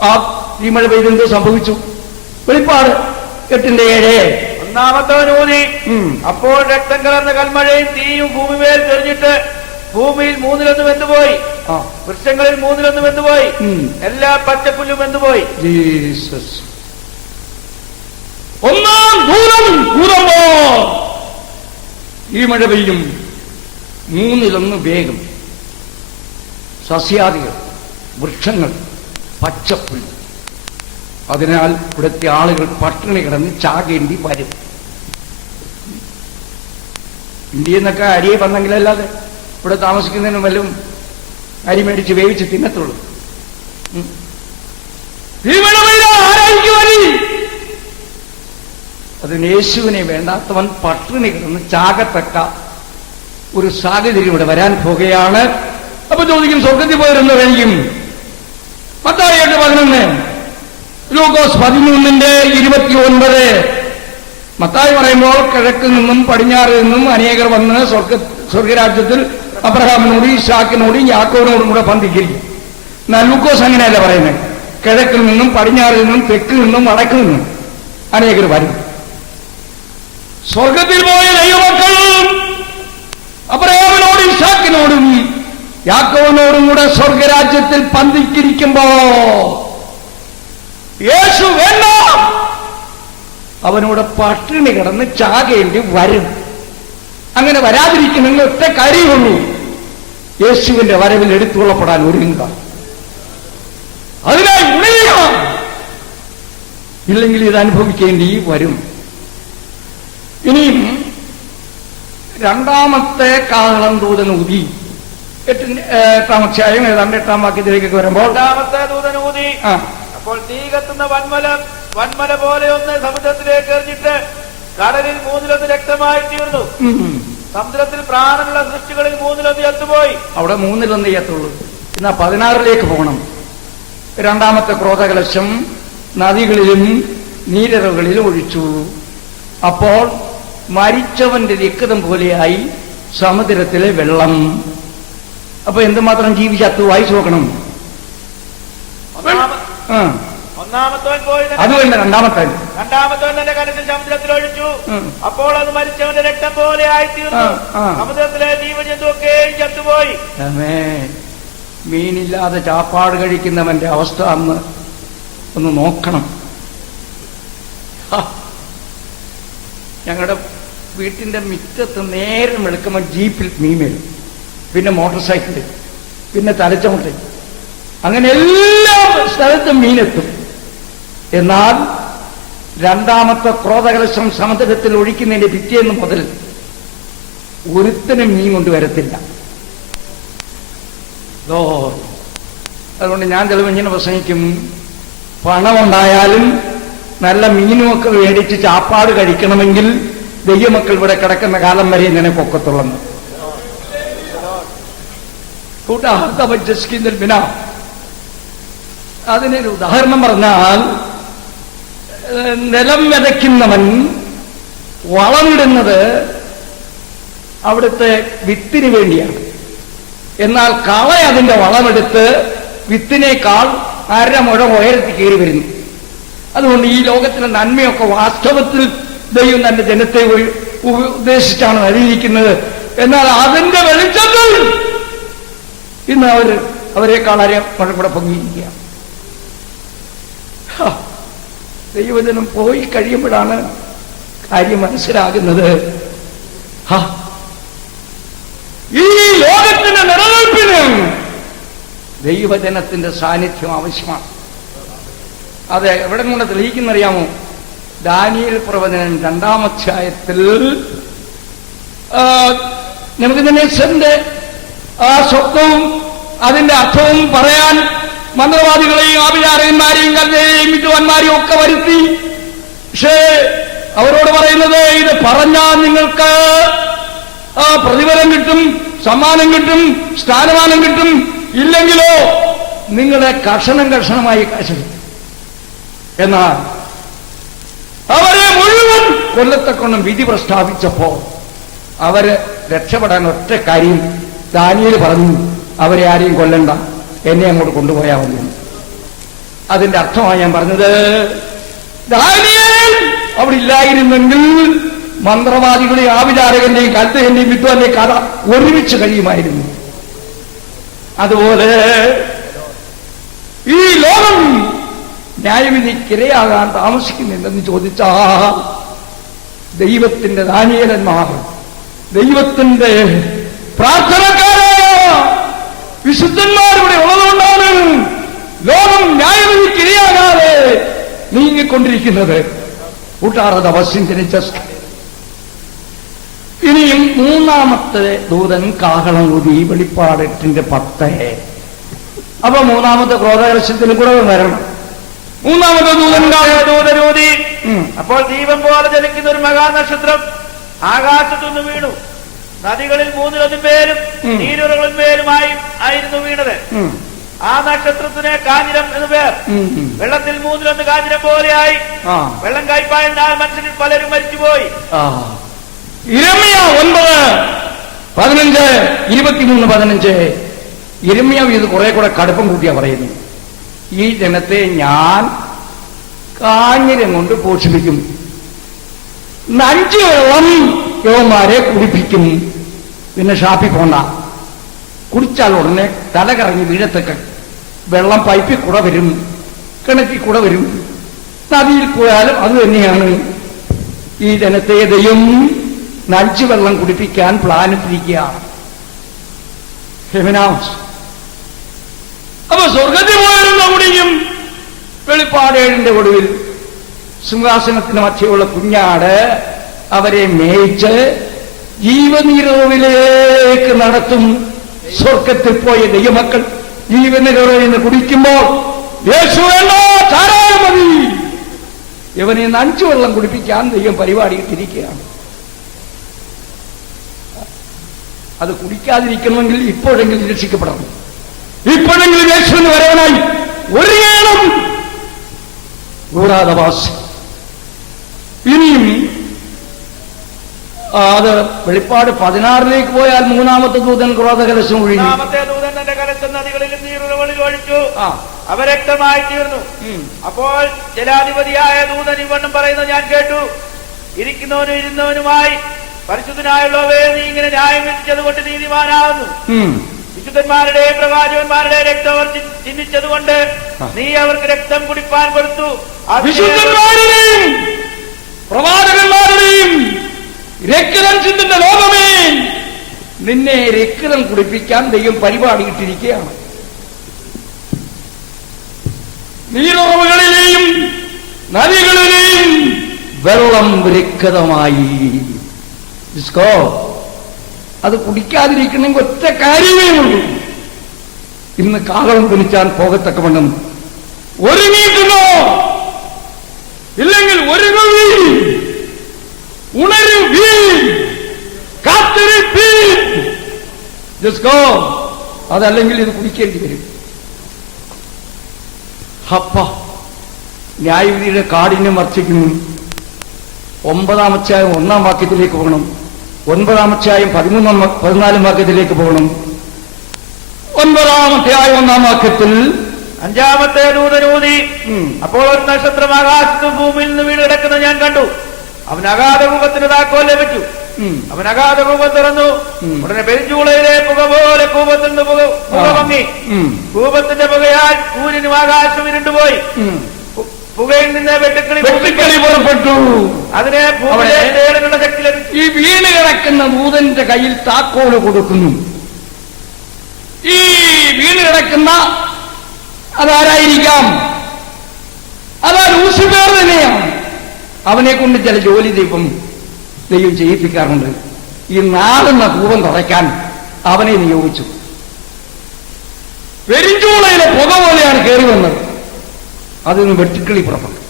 ആ തീമഴ പെയ്തെന്തോ സംഭവിച്ചു. വെളിപ്പാട് 8:7 ഒന്നാമത്തവനൂതി, അപ്പോൾ രക്തം കലർന്ന കൽമഴയും തീയും ഭൂമിമേൽ തെളിഞ്ഞിട്ട് ഭൂമിയിൽ 1/3 വെന്തുപോയി, വൃക്ഷങ്ങളിൽ 1/3 വെന്തുപോയി, എല്ലാ പച്ചപ്പുല്ലും വെന്തുപോയി. ജീസസ്. ഒന്നാം ദൂതം ഊതുമ്പോ ഈ മഴ പെയ്യും. 1/3 വേഗം. സസ്യാദികൾ, വൃക്ഷങ്ങൾ, പച്ചപ്പുൽ. അതിനാൽ ഇവിടുത്തെ ആളുകൾ പട്ടിണി കിടന്ന് ചാകേണ്ടി വരും. ഇന്ത്യയിൽ നിന്നൊക്കെ അരിയെ വന്നെങ്കിലല്ലാതെ ഇവിടെ താമസിക്കുന്നതിനും വല്ലതും അരി മേടിച്ച് വേവിച്ച് തിന്നത്തുള്ളൂ. അതിന് യേശുവിനെ വേണ്ടാത്തവൻ പട്ടിണി കിടന്ന് ചാകത്തക്ക ഒരു സാഹചര്യം ഇവിടെ വരാൻ പോകുകയാണ്. അപ്പൊ ചോദിക്കും, സ്വർഗത്തിൽ പോയിരുന്നു കഴിയും? മത്തായി 8:11, ലൂക്കോസ് 13:29. മത്തായി പറയുമ്പോൾ കിഴക്ക് നിന്നും പടിഞ്ഞാറ് നിന്നും അനേകർ വന്ന് സ്വർഗരാജ്യത്തിൽ അബ്രഹാമിനോട് ഇസ്ഹാക്കിനോടും യാക്കോബിനോടും കൂടെ പന്തിക്കിരിക്കും. എന്നാൽ ലൂക്കോസ് അങ്ങനെയല്ല പറയുന്നത്. കിഴക്കിൽ നിന്നും പടിഞ്ഞാറിൽ നിന്നും തെക്കിൽ നിന്നും വടക്കിൽ നിന്നും അനേകർ വരും. സ്വർഗത്തിൽ പോയ ദൈവമക്കൾ അബ്രഹാമിനോടും ഇസ്ഹാക്കിനോടും യാക്കോബിനോടും കൂടെ സ്വർഗരാജ്യത്തിൽ പന്തിക്കിരിക്കുമ്പോ യേശു വേണ്ട, അവനോട് പട്ടിണി കിടന്ന് ചാകേണ്ടി വരും. അങ്ങനെ വരാതിരിക്കണമെങ്കിൽ ഒറ്റ കാര്യമുള്ളൂ, യേശുവിന്റെ വരവിൽ എടുത്തുകൊള്ളപ്പെടാൻ ഒരുങ്ങുക. അതിനായി ഉണരുക. ഇല്ലെങ്കിൽ ഇത് അനുഭവിക്കേണ്ടി വരും. ഇനിയും രണ്ടാമത്തെ കാഹളം ദൂതൻ ഊതി. 8-ാം അധ്യായം ഏതാണ്ട് 8-ാം വാക്യത്തിലേക്ക് വരുമ്പോൾ രണ്ടാമത്തെ ദൂതൻ ഊതി, അപ്പോൾ തീ കത്തുന്ന വൻമല പോലെ ഒന്ന് സമുദ്രത്തിലേക്ക് എറിഞ്ഞിട്ട് കടലിൽ 1/3 രക്തമായി തീർന്നു. സമുദ്രത്തിൽ പ്രാണനുള്ള സൃഷ്ടികളിൽ 1/3 ചത്തുപോയി. അവിടെ 1/3 ചത്തുള്ളൂ. എന്നാ 16ലേക്ക് പോകണം. രണ്ടാമത്തെ ക്രോധകലശം നദികളിലും നീരറകളിലും ഒഴിച്ചു. അപ്പോൾ മരിച്ചവന്റെ രക്തം പോലെയായി സമുദ്രത്തിലെ വെള്ളം. അപ്പൊ എന്തുമാത്രം ജീവിച്ചത്തു വായിച്ചു നോക്കണം. ഒന്നാമത്തവൻ പോയി, അത് വേണ്ട. രണ്ടാമത്തവൻ തന്റെ കരത്തിൽ സമുദ്രത്തിൽ ഒഴിച്ചു. അപ്പോൾ അത് മരിച്ചവന്റെ രക്തം പോലെ ആയിത്തീർന്നു. സമുദ്രത്തിലെ ജീവജന്തുവൊക്കെയും ചത്തുപോയി. മീനില്ലാതെ ചാപ്പാട് കഴിക്കുന്നവന്റെ അവസ്ഥ അന്ന് ഒന്ന് നോക്കണം. ഞങ്ങളുടെ വീട്ടിന്റെ മുറ്റത്ത് നേരം എടുക്കുമ്പോൾ ജീപ്പിൽ മീൻ വരും, പിന്നെ മോട്ടോർ സൈക്കിളിൽ, പിന്നെ തലച്ചമുട്ടിൽ, അങ്ങനെ എല്ലാ സ്ഥലത്തും മീനെത്തും. എന്നാൽ രണ്ടാമത്തെ ക്രോധകലശം സമുദ്രത്തിൽ ഒഴിക്കുന്നതിന്റെ പിറ്റേന്ന് മുതൽ ഒരുത്തനും മീൻ കൊണ്ടുവരത്തില്ല. അതുകൊണ്ട് ഞാൻ ചിലപ്പോൾ ഇങ്ങനെ പ്രസംഗിക്കും, പണമുണ്ടായാലും നല്ല മീനുമൊക്കെ മേടിച്ച് ചാപ്പാട് കഴിക്കണമെങ്കിൽ ദൈവമക്കൾ ഇവിടെ കിടക്കുന്ന കാലം വരെ ഇങ്ങനെ പൊക്കത്തുള്ളെന്ന്. അതിനൊരു ഉദാഹരണം പറഞ്ഞാൽ, നിലം വിതയ്ക്കുന്നവൻ വളമിടുന്നത് അവിടുത്തെ വിത്തിന് വേണ്ടിയാണ്. എന്നാൽ കള അതിന്റെ വളമെടുത്ത് വിത്തിനേക്കാൾ അരമുഴം ഉയരത്തിൽ കയറി വരുന്നു. അതുകൊണ്ട് ഈ ലോകത്തിലെ നന്മയൊക്കെ വാസ്തവത്തിൽ ദൈവം തന്റെ ജനത്തെ ഉദ്ദേശിച്ചാണ് നൽകിയിരിക്കുന്നത്. എന്നാൽ അതിന്റെ വെളിച്ചത്തിൽ ഇന്ന് അവരെക്കാൾ അരമുഴം കൂടെ പൊങ്ങിയിരിക്കുക. ദൈവജനം പോയി കഴിയുമ്പോഴാണ് കാര്യം മനസ്സിലാകുന്നത്. ഈ ലോകത്തിന്റെ നിലനിൽപ്പിന് ദൈവജനത്തിന്റെ സാന്നിധ്യം ആവശ്യമാണ്. അത് എവിടെ കൊണ്ട് തെളിയിക്കുന്നറിയാമോ? ദാനിയേൽ പ്രവചനം 2-ാം അധ്യായത്തിൽ നെബൂഖദ്നേസറിന്റെ ആ സ്വപ്നവും അതിന്റെ അർത്ഥവും പറയാൻ മന്ത്രവാദികളെയും ആഭിചാരകന്മാരെയും കൽദയരെയും വിദ്വാൻമാരെയും ഒക്കെ വരുത്തി. പക്ഷേ അവരോട് പറയുന്നത്, ഇത് പറഞ്ഞാൽ നിങ്ങൾക്ക് പ്രതിഫലം കിട്ടും, സമ്മാനം കിട്ടും, സ്ഥാനമാനം കിട്ടും, ഇല്ലെങ്കിലോ നിങ്ങളെ കഷണം കഷണമായി കാശിക്കും. എന്നാൽ അവരെ മുഴുവൻ കൊല്ലത്തക്കൊണ്ടും വിധി പ്രസ്താവിച്ചപ്പോ അവര് രക്ഷപ്പെടാൻ ഒറ്റ കാര്യം ദാനിയേൽ പറഞ്ഞു, അവരെ ആരെയും കൊല്ലണ്ട, എന്നെ അങ്ങോട്ട് കൊണ്ടുപോയാൽ മതി. അതിന്റെ അർത്ഥമാണ് ഞാൻ പറഞ്ഞത്. ദാനിയേൽ അവിടെ ഇല്ലായിരുന്നെങ്കിൽ മന്ത്രവാദികളുടെയും ആഭിചാരകന്റെയും കൽദയന്റെയും വിദ്വാന്റെയും കഥ ഒരുമിച്ച് കഴിയുമായിരുന്നു. അതുപോലെ ഈ ലോകം ന്യായവിധിക്കിരയാകാൻ താമസിക്കുന്നില്ലെന്ന് ചോദിച്ചാൽ ദൈവത്തിന്റെ ദാനിയേലന്മാർ, ദൈവത്തിന്റെ പ്രാർത്ഥനക്കാരായ വിശുദ്ധന്മാരിവിടെ ഉള്ളതുകൊണ്ടാണ് ലോകം ന്യായവിധിക്കിരയാകാതെ നീങ്ങിക്കൊണ്ടിരിക്കുന്നത്. ഇനിയും 3-ാമത്തെ ദൂതൻ കാഹളം ഊതി. വെളിപ്പാട് 8:10. അപ്പൊ 3-ാമത്തെ ക്രോധകലശത്തിനും കൂടെ വരണം. 3-ാമത്തെ ദൂതനൂതി. അപ്പോൾ ദീപം പോലെ ജലിക്കുന്ന ഒരു മഹാനക്ഷത്രം ആകാശത്തുനിന്ന് വീണു. നദികളിൽ 3-1 നീരുറകളിന്മേലുമായി ആയിരുന്നു വീണത്. ആ നക്ഷത്രത്തിന് കാഞ്ഞിരം എന്ന് പേർ. വെള്ളത്തിൽ 3-1 കാഞ്ഞിരം പോലെയായി. വെള്ളം കയ്പായതിനാൽ മനുഷ്യരിൽ പലരും മരിച്ചുപോയി. യിരെമ്യാ 9:15, 23:15. യിരെമ്യാവ് ഇത് കുറെ കൂടെ കടുപ്പം കൂട്ടിയാ പറയുന്നു. ഈ ജനത്തെ ഞാൻ കാഞ്ഞിരം കൊണ്ട് പോഷിപ്പിക്കും, നഞ്ചു വെള്ളം യവന്മാരെ കുടിപ്പിക്കും. പിന്നെ ഷാപ്പിൽ പോണ്ട, കുടിച്ചാൽ ഉടനെ തല കറങ്ങി വീഴത്തൊക്കെ. വെള്ളം പൈപ്പിൽ കൂടെ വരും, കിണറ്റിൽ കൂടെ വരും, നദിയിൽ പോയാലും അത് തന്നെയാണ്. ഈ ജനത്തെ ദൈവം നഞ്ചു വെള്ളം കുടിപ്പിക്കാൻ പ്ലാനിട്ടിരിക്കുകയാണ്. അപ്പൊ സ്വർഗത്തിൽ പോയിരുന്ന കുടിയും. വെളിപ്പാട് 7-ന്റെ ഒടുവിൽ സിംഹാസനത്തിന് മധ്യയുള്ള കുഞ്ഞാട് അവരെ മേയിച്ച് ജീവനീരവിലേക്ക് നടത്തും. സ്വർഗത്തിൽ പോയ ദൈവമക്കൾ ജീവനീരവിൽ നിന്ന് കുടിക്കുമ്പോൾ യേശു മതി, ഇവനെ നഞ്ചു വെള്ളം കുടിപ്പിക്കാൻ ദൈവം പരിപാടിയിട്ടിരിക്കുകയാണ്. അത് കുടിക്കാതിരിക്കണമെങ്കിൽ ഇപ്പോഴെങ്കിലും രക്ഷിക്കപ്പെടണം. ഇപ്പോഴെങ്കിലും യേശുവിന് വരവനായി ഒരുങ്ങണം. ഗൂഢാതവാസി. ഇനിയും അത് വെളിപ്പാട് 16-ലേക്ക് പോയാൽ 3-ാമത്തെ ദൂതൻ ക്രോധകലശം ഒഴിഞ്ഞു. 3-ാമത്തെ ദൂതൻ തന്റെ കലശം നദികളിലും നീരുറകളിൽ ഒഴിച്ചു, അവ രക്തമായി തീർന്നു. അപ്പോൾ ജലാധിപതിയായ ദൂതൻ ഇവണ്ണം പറയുന്നത് ഞാൻ കേട്ടു, ഇരിക്കുന്നവനും ഇരുന്നവനുമായി പരിശുദ്ധനായുള്ളവേ, നീ ഇങ്ങനെ ന്യായം വിധിച്ചതുകൊണ്ട് നീതിമാനാകുന്നു. വിശുദ്ധന്മാരുടെയും പ്രവാചകന്മാരുടെ രക്തം അവർ ചിന്തിച്ചതുകൊണ്ട് നീ അവർക്ക് രക്തം കുടിപ്പാൻ കൊടുത്തു. വിശുദ്ധന്മാരുടെയും പ്രവാചകന്മാരുടെയും രക്തം ചിന്തുന്ന ലോകമേ, നിന്നെ രക്തം കുടിപ്പിക്കാൻ ദൈവം പരിപാടിയിട്ടിരിക്കുകയാണ്. നീരുറവുകളിലെയും നദികളിലെയും വെള്ളം രക്തമായി. അത് കുടിക്കാതിരിക്കണമെങ്കിൽ ഒറ്റ കാര്യമേ ഉള്ളൂ. ഇന്ന് കാഹളം കുനിച്ചാൻ പോകത്തക്കവണ്ണം ഒരുങ്ങിയിട്ടുണ്ടോ? ഇല്ലെങ്കിൽ ഒരുങ്ങി ഉണരുവീ, കാത്തിരിപ്പീ. അതല്ലെങ്കിൽ ഇത് കുടിക്കേണ്ടി വരും. ന്യായവിധിയുടെ കാഠിന്യം വർദ്ധിക്കുന്നു. 9-ാം അധ്യായം 1-ാം വാക്യത്തിലേക്ക് പോകണം. 9-ാം അധ്യായം 13-14 വാക്യത്തിലേക്ക് പോകണം. 9-ാം അധ്യായം 1-ാം വാക്യത്തിൽ 5-ാമത്തെ ദൂതനൂതി, അപ്പോൾ ഒരു നക്ഷത്രം ആകാശത്തും ഭൂമിയിൽ നിന്ന് വീണ് കിടക്കുന്നത് ഞാൻ കണ്ടു. അവൻ അഗാധകൂപത്തിന് താക്കോൽ ലഭിച്ചു. അവൻ അഗാധകൂപം തുറന്നു. ഉടനെ പെരുഞ്ചൂളയിലെ പുക പോലെ കൂപത്തിൽ നിന്ന് പുക പൊങ്ങി. കൂപത്തിന്റെ പുകയാൽ സൂര്യനും ആകാശം ഇരുണ്ടുപോയി. പുകയിൽ നിന്ന് വെട്ടുക്കിളി പുറപ്പെട്ടു. അതിനെ ഭൂമിയുടെ ശക്തി ലഭിച്ചു. ഈ വീണ് കിടക്കുന്ന ദൂതന്റെ കയ്യിൽ താക്കോല് കൊടുക്കുന്നു. ഈ വീണ് കിടക്കുന്ന അതാരായിരിക്കാം? അതാ ലൂസിഫർ തന്നെയാണ്. അവനെ കൊണ്ട് ചില ജോലി ദൈവം ചെയ്യിപ്പിക്കാറുണ്ട്. ഈ നാളുന്ന കൂപം തറയ്ക്കാൻ അവനെ നിയോഗിച്ചു. പെരിഞ്ചൂളയിലെ പുക പോലെയാണ് കയറി വന്നത്. അതിന് വെട്ടിക്കിളി പുറപ്പെട്ടു.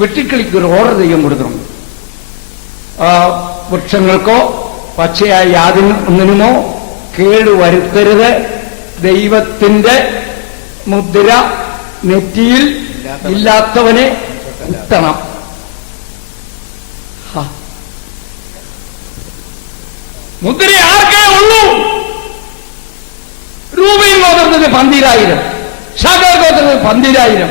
വെട്ടിക്കിളിക്ക് ഒരു ഓർഡർ ദൈവം കൊടുക്കണം. വൃക്ഷങ്ങൾക്കോ പച്ചയായ യാതൊന്നിനുമോ കേട് വരുത്തരുത്. ദൈവത്തിന്റെ മുദ്ര നെറ്റിയിൽ ഇല്ലാത്തവനെ കുത്തണം. മുദ്ര ആർക്കേ ഉള്ളൂ? രൂപയിൽ ഗോത്രത്തിന് 12,000, ശാഖാ ഗോത്രത്തിന് 12,000,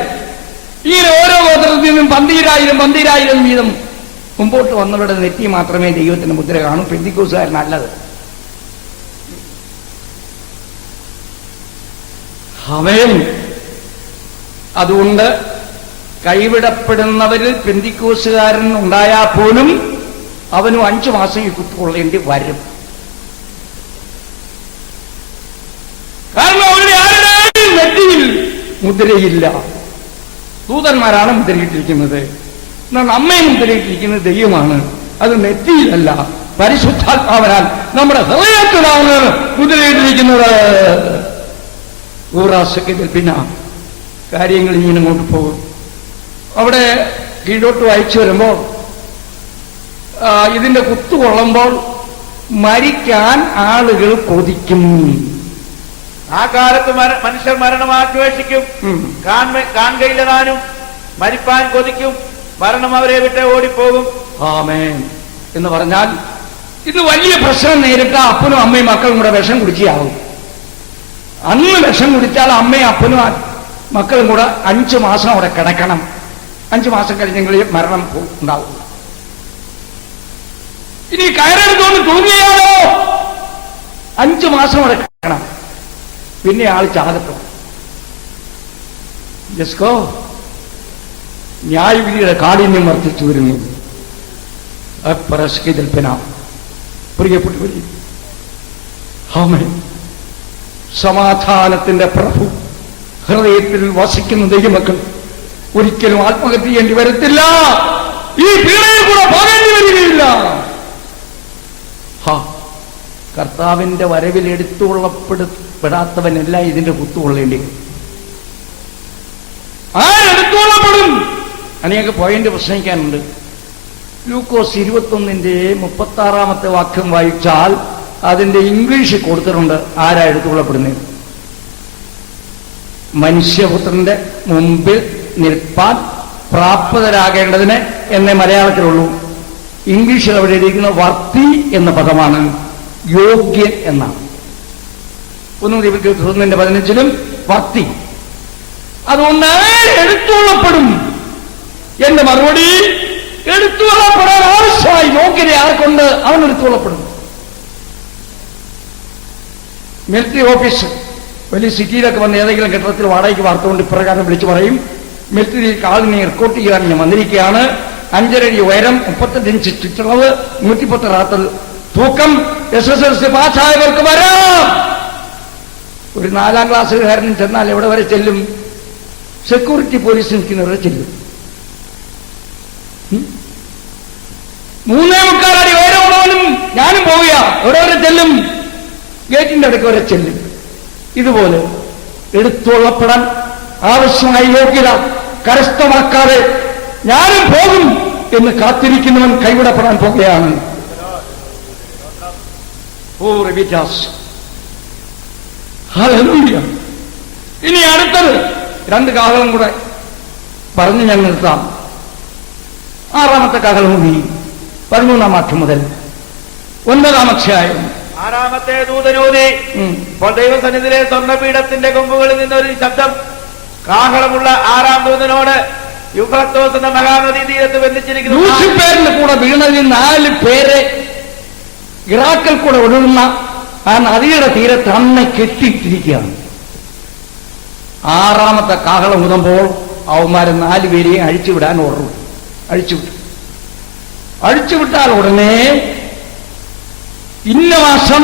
ഇങ്ങനെ ഓരോ ഗോത്രത്തിൽ നിന്നും 12,000 വീതം മുമ്പോട്ട് വന്നവരുടെ നെറ്റി മാത്രമേ ദൈവത്തിന്റെ മുദ്ര കാണൂ. പെന്തിക്കോസുകാരനല്ലത്. അവൻ അതുകൊണ്ട് കൈവിടപ്പെടുന്നവരിൽ പെന്തിക്കോസുകാരൻ ഉണ്ടായാൽ പോലും അവനും 5 മാസം ഈ കുത്തുകൊള്ളേണ്ടി വരും. കാരണം അവരുടെ ആരുടെയും നെറ്റിയിൽ മുദ്രയില്ല. ദൂതന്മാരാണ് മുദ്രയിട്ടിരിക്കുന്നത്. എന്നാൽ നമ്മെ മുദ്രയിട്ടിരിക്കുന്നത് ദൈവമാണ്. അത് നെറ്റിയിലല്ല, പരിശുദ്ധാത്മാവനാൽ നമ്മുടെ ഹൃദയത്തിലാണ് മുദ്രയിട്ടിരിക്കുന്നത്. ഊറാസക്കത്തിൽ പിന്നെ കാര്യങ്ങൾ ഇങ്ങനെ ഇങ്ങോട്ട് പോകും. അവിടെ കീഴോട്ട് വായിച്ചു വരുമ്പോൾ ഇതിന്റെ കുത്തുകൊള്ളുമ്പോൾ മരിക്കാൻ ആളുകൾ കൊതിക്കും. ആ കാലത്ത് മനുഷ്യർ മരണം ആശ്വേഷിക്കും. കാണുകയില്ലതാനും മരിപ്പാൻ കൊതിക്കും. മരണം അവരെ വിട്ട് ഓടിപ്പോകും. ആമേൻ എന്ന് പറഞ്ഞാൽ ഇത് വലിയ പ്രശ്നം നേരിട്ട അപ്പനും അമ്മയും മക്കളും കൂടെ വിഷം കുടിച്ചാവും. അന്ന് വിഷം കുടിച്ചാൽ അമ്മയും അപ്പനും മക്കളും കൂടെ 5 മാസം അവിടെ കിടക്കണം. 5 മാസം കഴിഞ്ഞെങ്കിൽ മരണം ഉണ്ടാവും. ഇനി കയറെടുത്തോണ്ട് തൂങ്ങിയാലോ 5 മാസം അവിടെ കിടക്കണം. പിന്നെ ആൾ ചാകത്തും. ജസ്കോ ന്യായവിധിയുടെ കാഠിന്യം വർദ്ധിച്ചു വരുന്നു. പ്രിയപ്പെട്ടവരെ, ആമേൻ. സമാധാനത്തിന്റെ പ്രഭു ഹൃദയത്തിൽ വസിക്കുന്ന ദൈവമക്കൾ ഒരിക്കലും ആത്മഹത്യ ചെയ്യേണ്ടി വരത്തില്ല. ഈ പീഡയിൽ കൂടെ പോകേണ്ടി വരികയില്ല. കർത്താവിന്റെ വരവിൽ എടുത്തുകൊള്ളപ്പെടാത്തവനല്ല ഇതിന്റെ കുത്തുകൊള്ളേണ്ടി. ആരെടുത്തുകൊള്ളപ്പെടും? അനേക പോയിന്റ് പ്രശ്നിക്കാനുണ്ട്. ലൂക്കോസ് 21-36 വാക്യം വായിച്ചാൽ അതിന്റെ ഇംഗ്ലീഷ് കൊടുത്തിട്ടുണ്ട്. ആരാ എടുത്തുകൊള്ളപ്പെടുന്നത്? മനുഷ്യപുത്രന്റെ മുമ്പിൽ നിൽപ്പാൻ പ്രാപ്തരാകേണ്ടതിന് എന്നേ മലയാളത്തിലുള്ളൂ. ഇംഗ്ലീഷിൽ അവിടെ എഴുതിയിരിക്കുന്ന വർത്തി എന്ന പദമാണ്, യോഗ്യൻ എന്നാണ്. 1-15 വർത്തി. അതുകൊണ്ട് എടുത്തുകൊള്ളപ്പെടും. എന്റെ മറുപടി, എടുത്തുകൊള്ളപ്പെടാൻ ആവശ്യമായി യോഗ്യത ആർക്കൊണ്ട്? അവൻ എടുത്തുകൊള്ളപ്പെടും. മിലിറ്ററി ഓഫീസ് വലിയ സിറ്റിയിലൊക്കെ വന്ന് ഏതെങ്കിലും കെട്ടിടത്തിൽ വാടകയ്ക്ക് വാർത്തുകൊണ്ട് ഇപ്രകാരം വിളിച്ചു പറയും, മിലിറ്ററി ആളിനെ റിക്രൂട്ട് ചെയ്യാൻ ഞാൻ വന്നിരിക്കുകയാണ്. 5.5 അടി ഉയരം, 35 ഇഞ്ച് ചുറ്റളവ്, 110 റാത്തൽ തൂക്കം, SSLC പാസ്സായവർക്ക് വരാം. ഒരു 4-ാം ക്ലാസ്സുകാരനും ചെന്നാൽ എവിടെ വരെ ചെല്ലും? സെക്യൂരിറ്റി പോലീസ് നിൽക്കുന്നവരെ ചെല്ലും. 3.25 അടി ഉയരമുള്ളവനും ഞാനും പോവുക, എവിടെ വരെ ചെല്ലും? ഗേറ്റിന്റെ അടുക്ക് വരെ ചെല്ലും. ഇതുപോലെ എടുത്തുകൊള്ളപ്പെടാൻ ആവശ്യമായ യോഗ്യത കരസ്ഥമാക്കാതെ ഞാനും പോകും എന്ന് കാത്തിരിക്കുന്നവൻ കൈവിടപ്പെടാൻ പോകുകയാണ്. ഇനി അടുത്തത് 2 കാഹളം കൂടെ പറഞ്ഞു ഞാൻ നിർത്താം. 6-ാമത്തെ കാഹളമൂതി 13-ാം വാക്യം മുതൽ 9-ാം അധ്യായം. 6-ാമത്തെ ദൂതനൂതി. ഇപ്പോൾ ദൈവസന്നിധിയിലെ സ്വർണ്ണപീഠത്തിന്റെ കൊമ്പുകളിൽ നിന്നൊരു ശബ്ദം കാഹളമുള്ള 6-ാം ദൂതനോട് യൂഫ്രട്ടീസ് എന്ന മഹാനദീ തീരത്ത് ബന്ധിച്ചിരിക്കുന്നു. ലൂസിഫേറിന്റെ കൂടെ വീണതിൽ 4 പേരെ ഇറാഖിൽ കൂടെ ഒഴുകുന്ന ആ നദിയുടെ തീരത്ത് അന്ന് കെട്ടിയിട്ടിരിക്കുകയാണ്. 6-ാമത്തെ കാഹളം ഊതുമ്പോൾ അവന്മാരെ 4 പേരെയും അഴിച്ചുവിടാൻ ഓർഡർ അഴിച്ചുവിട്ടാൽ ഉടനെ ഇന്ന മാസം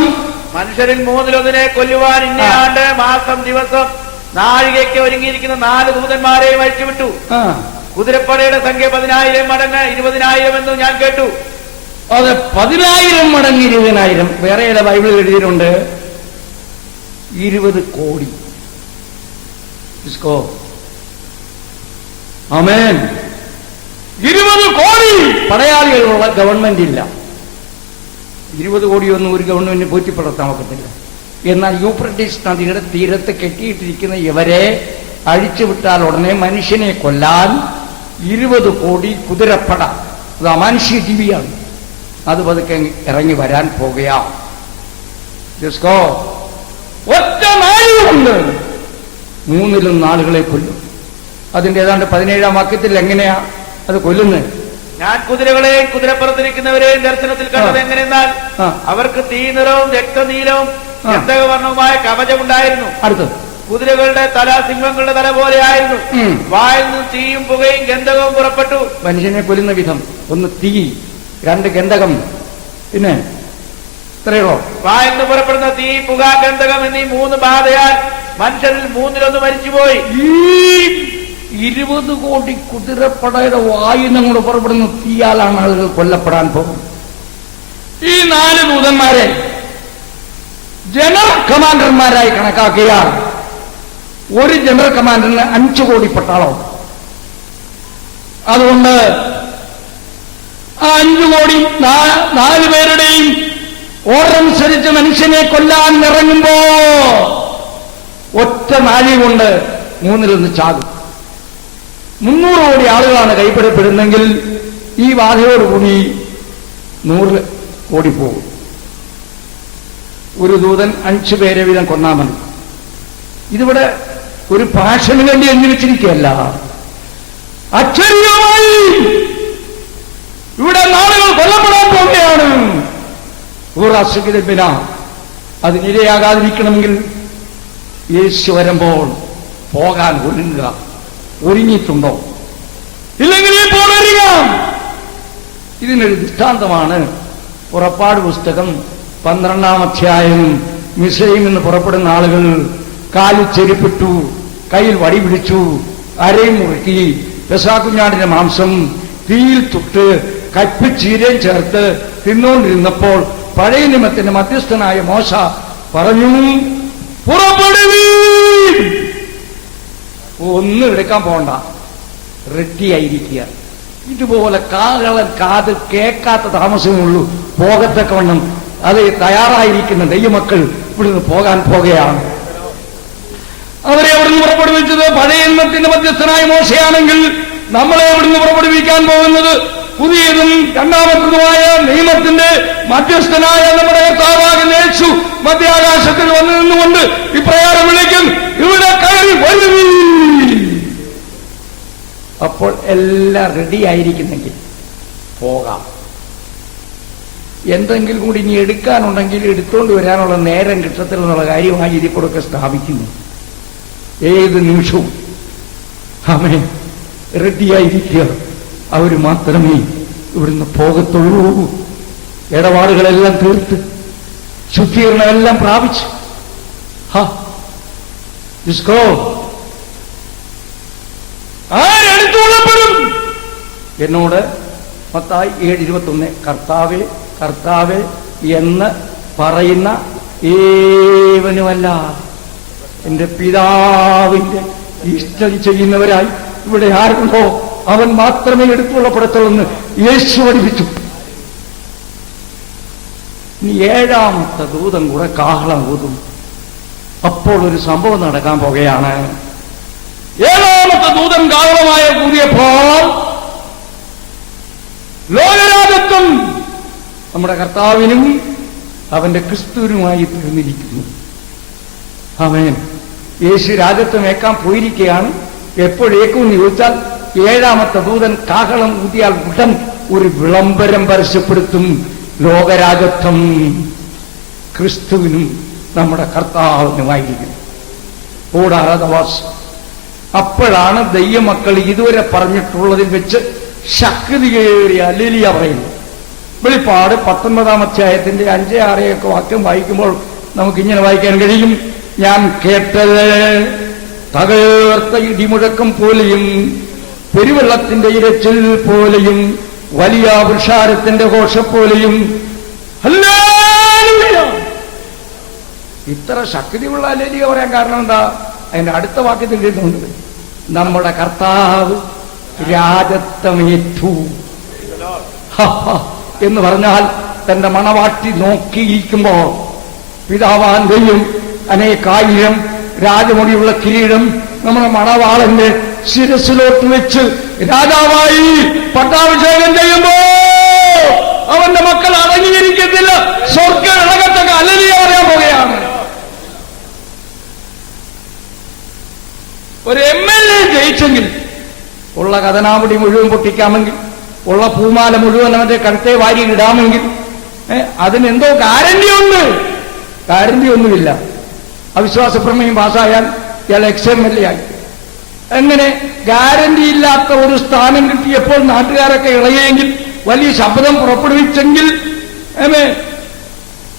മനുഷ്യരിൽ 3-1 കൊല്ലുവാൻ ഇന്ന ആണ്ട് മാസം ദിവസം നാഴികയ്ക്ക് ഒരുങ്ങിയിരിക്കുന്ന 4 ദൂതന്മാരെയും അഴിച്ചുവിട്ടു. കുതിരപ്പടയുടെ സംഖ്യ 10,000 മടങ്ങ് 20,000 എന്ന് ഞാൻ കേട്ടു. അത് 10,000 മടങ്ങ് 20,000. വേറെ ചില ബൈബിളിൽ എഴുതിയിട്ടുണ്ട് 20 കോടി. ആമേൻ. 20 കോടി പടയാളികളുള്ള ഗവൺമെന്റ് ഇല്ല. 20 കോടിയൊന്നും ഒരു ഗവൺമെന്റിന് പോറ്റിപ്പുറത്താൻ ഒക്കത്തില്ല. എന്നാൽ യൂഫ്രട്ടീസ് നദിയുടെ തീരത്ത് കെട്ടിയിട്ടിരിക്കുന്ന ഇവരെ അഴിച്ചുവിട്ടാൽ ഉടനെ മനുഷ്യനെ കൊല്ലാൻ 20 കോടി കുതിരപ്പട, അത് അമാനുഷ്യ ജീവിയാണ്, അത് പതുക്കെ ഇറങ്ങി വരാൻ പോകുകയാണ്. ഒറ്റ നാളുകൊണ്ട് 3-ലും ആളുകളെ കൊല്ലും. അതിന്റെ ഏതാണ്ട് 17-ാം വാക്യത്തിൽ എങ്ങനെയാ അത് കൊല്ലുന്നത്? ഞാൻ കുതിരകളെയും കുതിരപ്പുറത്തിരിക്കുന്നവരെയും ദർശനത്തിൽ കണ്ടത് എങ്ങനെയെന്നാൽ അവർക്ക് തീനിറവും രക്തനീലവും ഗന്ധകവർണ്ണവുമായ കവചമുണ്ടായിരുന്നു. അടുത്ത് കുതിരകളുടെ തല സിംഹങ്ങളുടെ തല പോലെയായിരുന്നു. വായിൽ നിന്ന് തീയും പുകയും ഗന്ധകവും പുറപ്പെട്ടു. മനുഷ്യനെ കൊല്ലുന്ന വിധം: 1 തീ, 2 ഗന്ധകം, പിന്നെ ഇത്രയോ. വായിൽ നിന്ന് പുറപ്പെടുന്ന തീ, പുക, ഗന്ധകം എന്നീ 3 ബാധയാൽ മനുഷ്യരിൽ 3-1 മരിച്ചുപോയി. ഈ 20 കോടി കുതിരപ്പടയുടെ വായുധങ്ങൾ പുറപ്പെടുന്ന തീയാലാണ് ആളുകൾ കൊല്ലപ്പെടാൻ പോകും. ഈ 4 ദൂതന്മാരെ ജനറൽ കമാൻഡർമാരായി കണക്കാക്കിയാൽ ഒരു ജനറൽ കമാൻഡറിന് 5 കോടി പട്ടാളം. അതുകൊണ്ട് 5 കോടി 4 പേരുടെയും ഓർഡർ അനുസരിച്ച് മനുഷ്യനെ കൊല്ലാൻ ഇറങ്ങുമ്പോ ഒറ്റ നാഴി കൊണ്ട് 3-1 ചാകും. 300 കോടി ആളുകളാണ് കൈപ്പെടപ്പെടുന്നെങ്കിൽ ഈ ബാധയോടുകൂടി 100 കോടി പോകും. ഒരു ദൂതൻ 5 പേരെ വീതം കൊന്നാൽ മതി. ഇതിവിടെ ഒരു പാഷന് വേണ്ടി എഴുതി വെച്ചിരിക്കുകയല്ല. അക്ഷരീയമായി ഇവിടെ നാളുകൾ കൊല്ലപ്പെടാൻ പോവുകയാണ്. ൂറാശിക്കുന്ന അതിനിരയാകാതിരിക്കണമെങ്കിൽ യേശു വരുമ്പോൾ പോകാൻ ഒരുങ്ങിയിട്ടുണ്ടോ? ഇല്ലെങ്കിൽ ഇപ്പോൾ വരിക. ഇതിനൊരു ദൃഷ്ടാന്തമാണ് പുറപ്പാട് പുസ്തകം 12-ാം അധ്യായം. മിസ്രയീമിൽ നിന്ന് പുറപ്പെടുന്ന ആളുകൾ കാലിൽ ചെരുപ്പിട്ടു, കയ്യിൽ വടി പിടിച്ചു, അരയും മുറുക്കി പെസഹക്കുഞ്ഞാടിന്റെ മാംസം തീയിൽ തൊട്ട് കപ്പിച്ചീരയും ചേർത്ത് തിന്നുകൊണ്ടിരുന്നപ്പോൾ പഴയ നിയമത്തിന്റെ മധ്യസ്ഥനായ മോശ പറഞ്ഞു, പുറപ്പെടുവീൻ, ഒന്നും എടുക്കാൻ പോണ്ട, റെഡിയായിരിക്കുക. ഇതുപോലെ കാകളൻ കാത് കേൾക്കാത്ത താമസമേ ഉള്ളൂ പോകത്തക്കവണ്ണം അത് തയ്യാറായിരിക്കുന്ന ദൈവമക്കൾ ഇവിടുന്ന് പോകാൻ പോകുകയാണ്. അവരെ അവിടുന്ന് പുറപ്പെടുവിച്ചത് പഴയ നിയമത്തിന്റെ മധ്യസ്ഥനായ മോശയാണെങ്കിൽ നമ്മളെ അവിടുന്ന് പുറപ്പെടുവിക്കാൻ പോകുന്നത് പുതിയതും രണ്ടാമത്തതുമായ നിയമത്തിന്റെ മധ്യസ്ഥനായ നമ്മുടെ കർത്താവാകുന്ന യേശു മധ്യാകാശത്തിൽ വന്നു നിന്നുകൊണ്ട് ഇപ്രകാരം വിളിക്കും, ഇവിടെ കയറി വരുവീൻ. അപ്പോൾ എല്ലാം റെഡി ആയിരിക്കുന്നെങ്കിൽ പോകാം. എന്തെങ്കിലും കൂടി ഇനി എടുക്കാനുണ്ടെങ്കിൽ എടുത്തുകൊണ്ട് വരാനുള്ള നേരം കിട്ടത്തില്ലെന്നുള്ള കാര്യമായി ഇതിൽക്കൂടൊക്കെ സ്ഥാപിക്കുന്നു. ഏത് നിമിഷവും ആമേൻ റെഡിയായിരിക്കുക. അവർ മാത്രമേ ഇവിടുന്ന് പോകത്തുള്ളൂ. ഇടപാടുകളെല്ലാം തീർത്ത് ശുദ്ധീകരണമെല്ലാം പ്രാപിച്ച് ആരെടുത്തുകൊള്ളപ്പെടും? എന്നോട് മത്തായി 7:21 കർത്താവേ കർത്താവേ എന്ന് പറയുന്ന ഏവനുമല്ല എന്റെ പിതാവിന്റെ ഇഷ്ടം ചെയ്യുന്നവരായി ഇവിടെ ആരുണ്ടോ അവൻ മാത്രമേ എടുത്തുകൊള്ളപ്പെടത്തുള്ളൂ യേശു പഠിപ്പിച്ചു. ഇനി 7-ാമത്തെ ദൂതൻ കൂടെ കാഹളം ഊതും. അപ്പോൾ ഒരു സംഭവം നടക്കാൻ പോകുകയാണ്. ഏഴാമത്തെ ദൂതൻ കാഹളമായ ഊതിയപ്പോൾ ലോകരാജത്വം നമ്മുടെ കർത്താവിനും അവന്റെ ക്രിസ്തുവിനുമായി തീർന്നിരിക്കുന്നു. ആമേൻ. യേശു രാജത്വമേക്കാൻ പോയിരിക്കുകയാണ്. എപ്പോഴേക്കുമെന്ന് ചോദിച്ചാൽ ഏഴാമത്തെ ദൂതൻ കാഹളം ഊതിയാൽ ഉടൻ ഒരു വിളംബരം പരസ്യപ്പെടുത്തും. ലോകരാജത്വം ക്രിസ്തുവിനും നമ്മുടെ കർത്താവിനുമായിരിക്കും. കൂടാതെ അപ്പോഴാണ് ദൈവമക്കൾ ഇതുവരെ പറഞ്ഞിട്ടുള്ളതിൽ വെച്ച് ശക്തിയേറിയ ഹല്ലേലൂയ പറയുന്നു. വെളിപ്പാട് 19-ാം അധ്യായത്തിന്റെ 5, 6 വാക്യം വായിക്കുമ്പോൾ നമുക്കിങ്ങനെ വായിക്കാൻ കഴിയും. ഞാൻ കേട്ടത് തകർത്ത ഇടിമുഴക്കം പോലെയും പെരുവെള്ളത്തിന്റെ ഇരച്ചിൽ പോലെയും വലിയ വൃക്ഷാരത്തിന്റെ ഘോഷപ്പോലെയും. ഹല്ലേലൂയ! ഇത്ര ശക്തിയുള്ള ഹല്ലേലൂയ പറയാൻ കാരണം എന്താ? അതിന്റെ അടുത്ത വാക്യത്തിൽ എഴുതുന്നുണ്ട്, നമ്മുടെ കർത്താവ് രാജത്വമേറ്റു എന്ന് പറഞ്ഞാൽ തന്റെ മണവാട്ടി നോക്കിയിരിക്കുമ്പോൾ പിതാവാൻ ദൈവം അനേകായിരം രാജമുടിയുള്ള കിരീടം നമ്മുടെ മണവാളന്റെ ശിരസിലോട്ട് വെച്ച് രാജാവായി പട്ടാഭിഷേകം ചെയ്യുമ്പോ അവന്റെ മക്കൾ അടങ്ങിയിരിക്കത്തില്ല. സ്വർഗ്ഗം ഇളകത്തൊക്കെ ഹല്ലേലൂയ പറയാൻ പോകുകയാണ്. ഒരു MLA ജയിച്ചെങ്കിൽ ഉള്ള കഥനാമുടി മുഴുവൻ പൊട്ടിക്കാമെങ്കിൽ, ഉള്ള പൂമാല മുഴുവൻ അവന്റെ കഴുത്തെ വാരി ഇടാമെങ്കിൽ അതിനെന്തോ ഗ്യാരണ്ടി ഒന്നുമില്ല. അവിശ്വാസ പ്രമേയം പാസ്സായാൽ ഇയാൾ XMLA ആയി. എങ്ങനെ ഗ്യാരണ്ടി ഇല്ലാത്ത ഒരു സ്ഥാനം കിട്ടിയപ്പോൾ നാട്ടുകാരൊക്കെ ഇളകിയെങ്കിൽ, വലിയ ശബ്ദം പുറപ്പെടുവിച്ചെങ്കിൽ,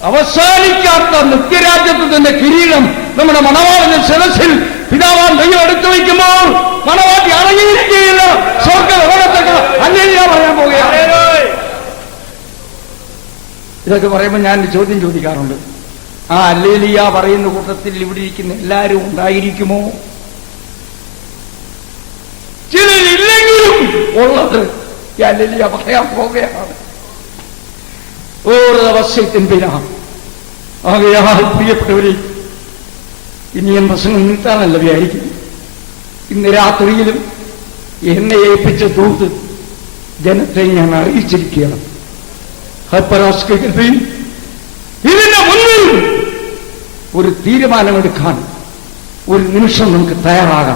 അവസാനിക്കാത്ത നിത്യരാജ്യത്വത്തിന്റെ കിരീടം നമ്മുടെ മണവാളന്റെ ശിരസിൽ പിതാവാൻ ദൈവം എടുത്തു വയ്ക്കുമ്പോൾ മണവാട്ടി അടങ്ങിയിരിക്കുകയില്ല. സ്വർഗ്ഗം ലോകത്തൊക്കെ ഹല്ലേലൂയ പറയാൻ പോകുകയാണ്. ഇതൊക്കെ പറയുമ്പോൾ ഞാൻ ചോദ്യം ചോദിക്കാറുണ്ട്. ആ ഹല്ലേലൂയ പറയുന്ന കൂട്ടത്തിൽ ഇവിടെ ഇരിക്കുന്ന എല്ലാവരും ഉണ്ടായിരിക്കുമോ? ചിലരില്ലെങ്കിലും ഉള്ളത് ഈ ഹല്ലേലൂയ പറയാൻ പോകുകയാണ്. ഓരോ അവസ്ഥത്തിൻപിനാണ്. ആകയാൽ പ്രിയപ്പെട്ടവരെ, ഇനി എൻ പ്രസംഗം നിർത്താനല്ല വിചാരിക്കുന്നു. ഇന്ന് രാത്രിയിലും എന്നെ ഏൽപ്പിച്ച ദൂത് ജനത്തെ ഞാൻ അറിയിച്ചിരിക്കുകയാണ്. ഇതിന്റെ മുന്നിൽ ഒരു തീരുമാനമെടുക്കാൻ ഒരു നിമിഷം നമുക്ക് തയ്യാറാകാം.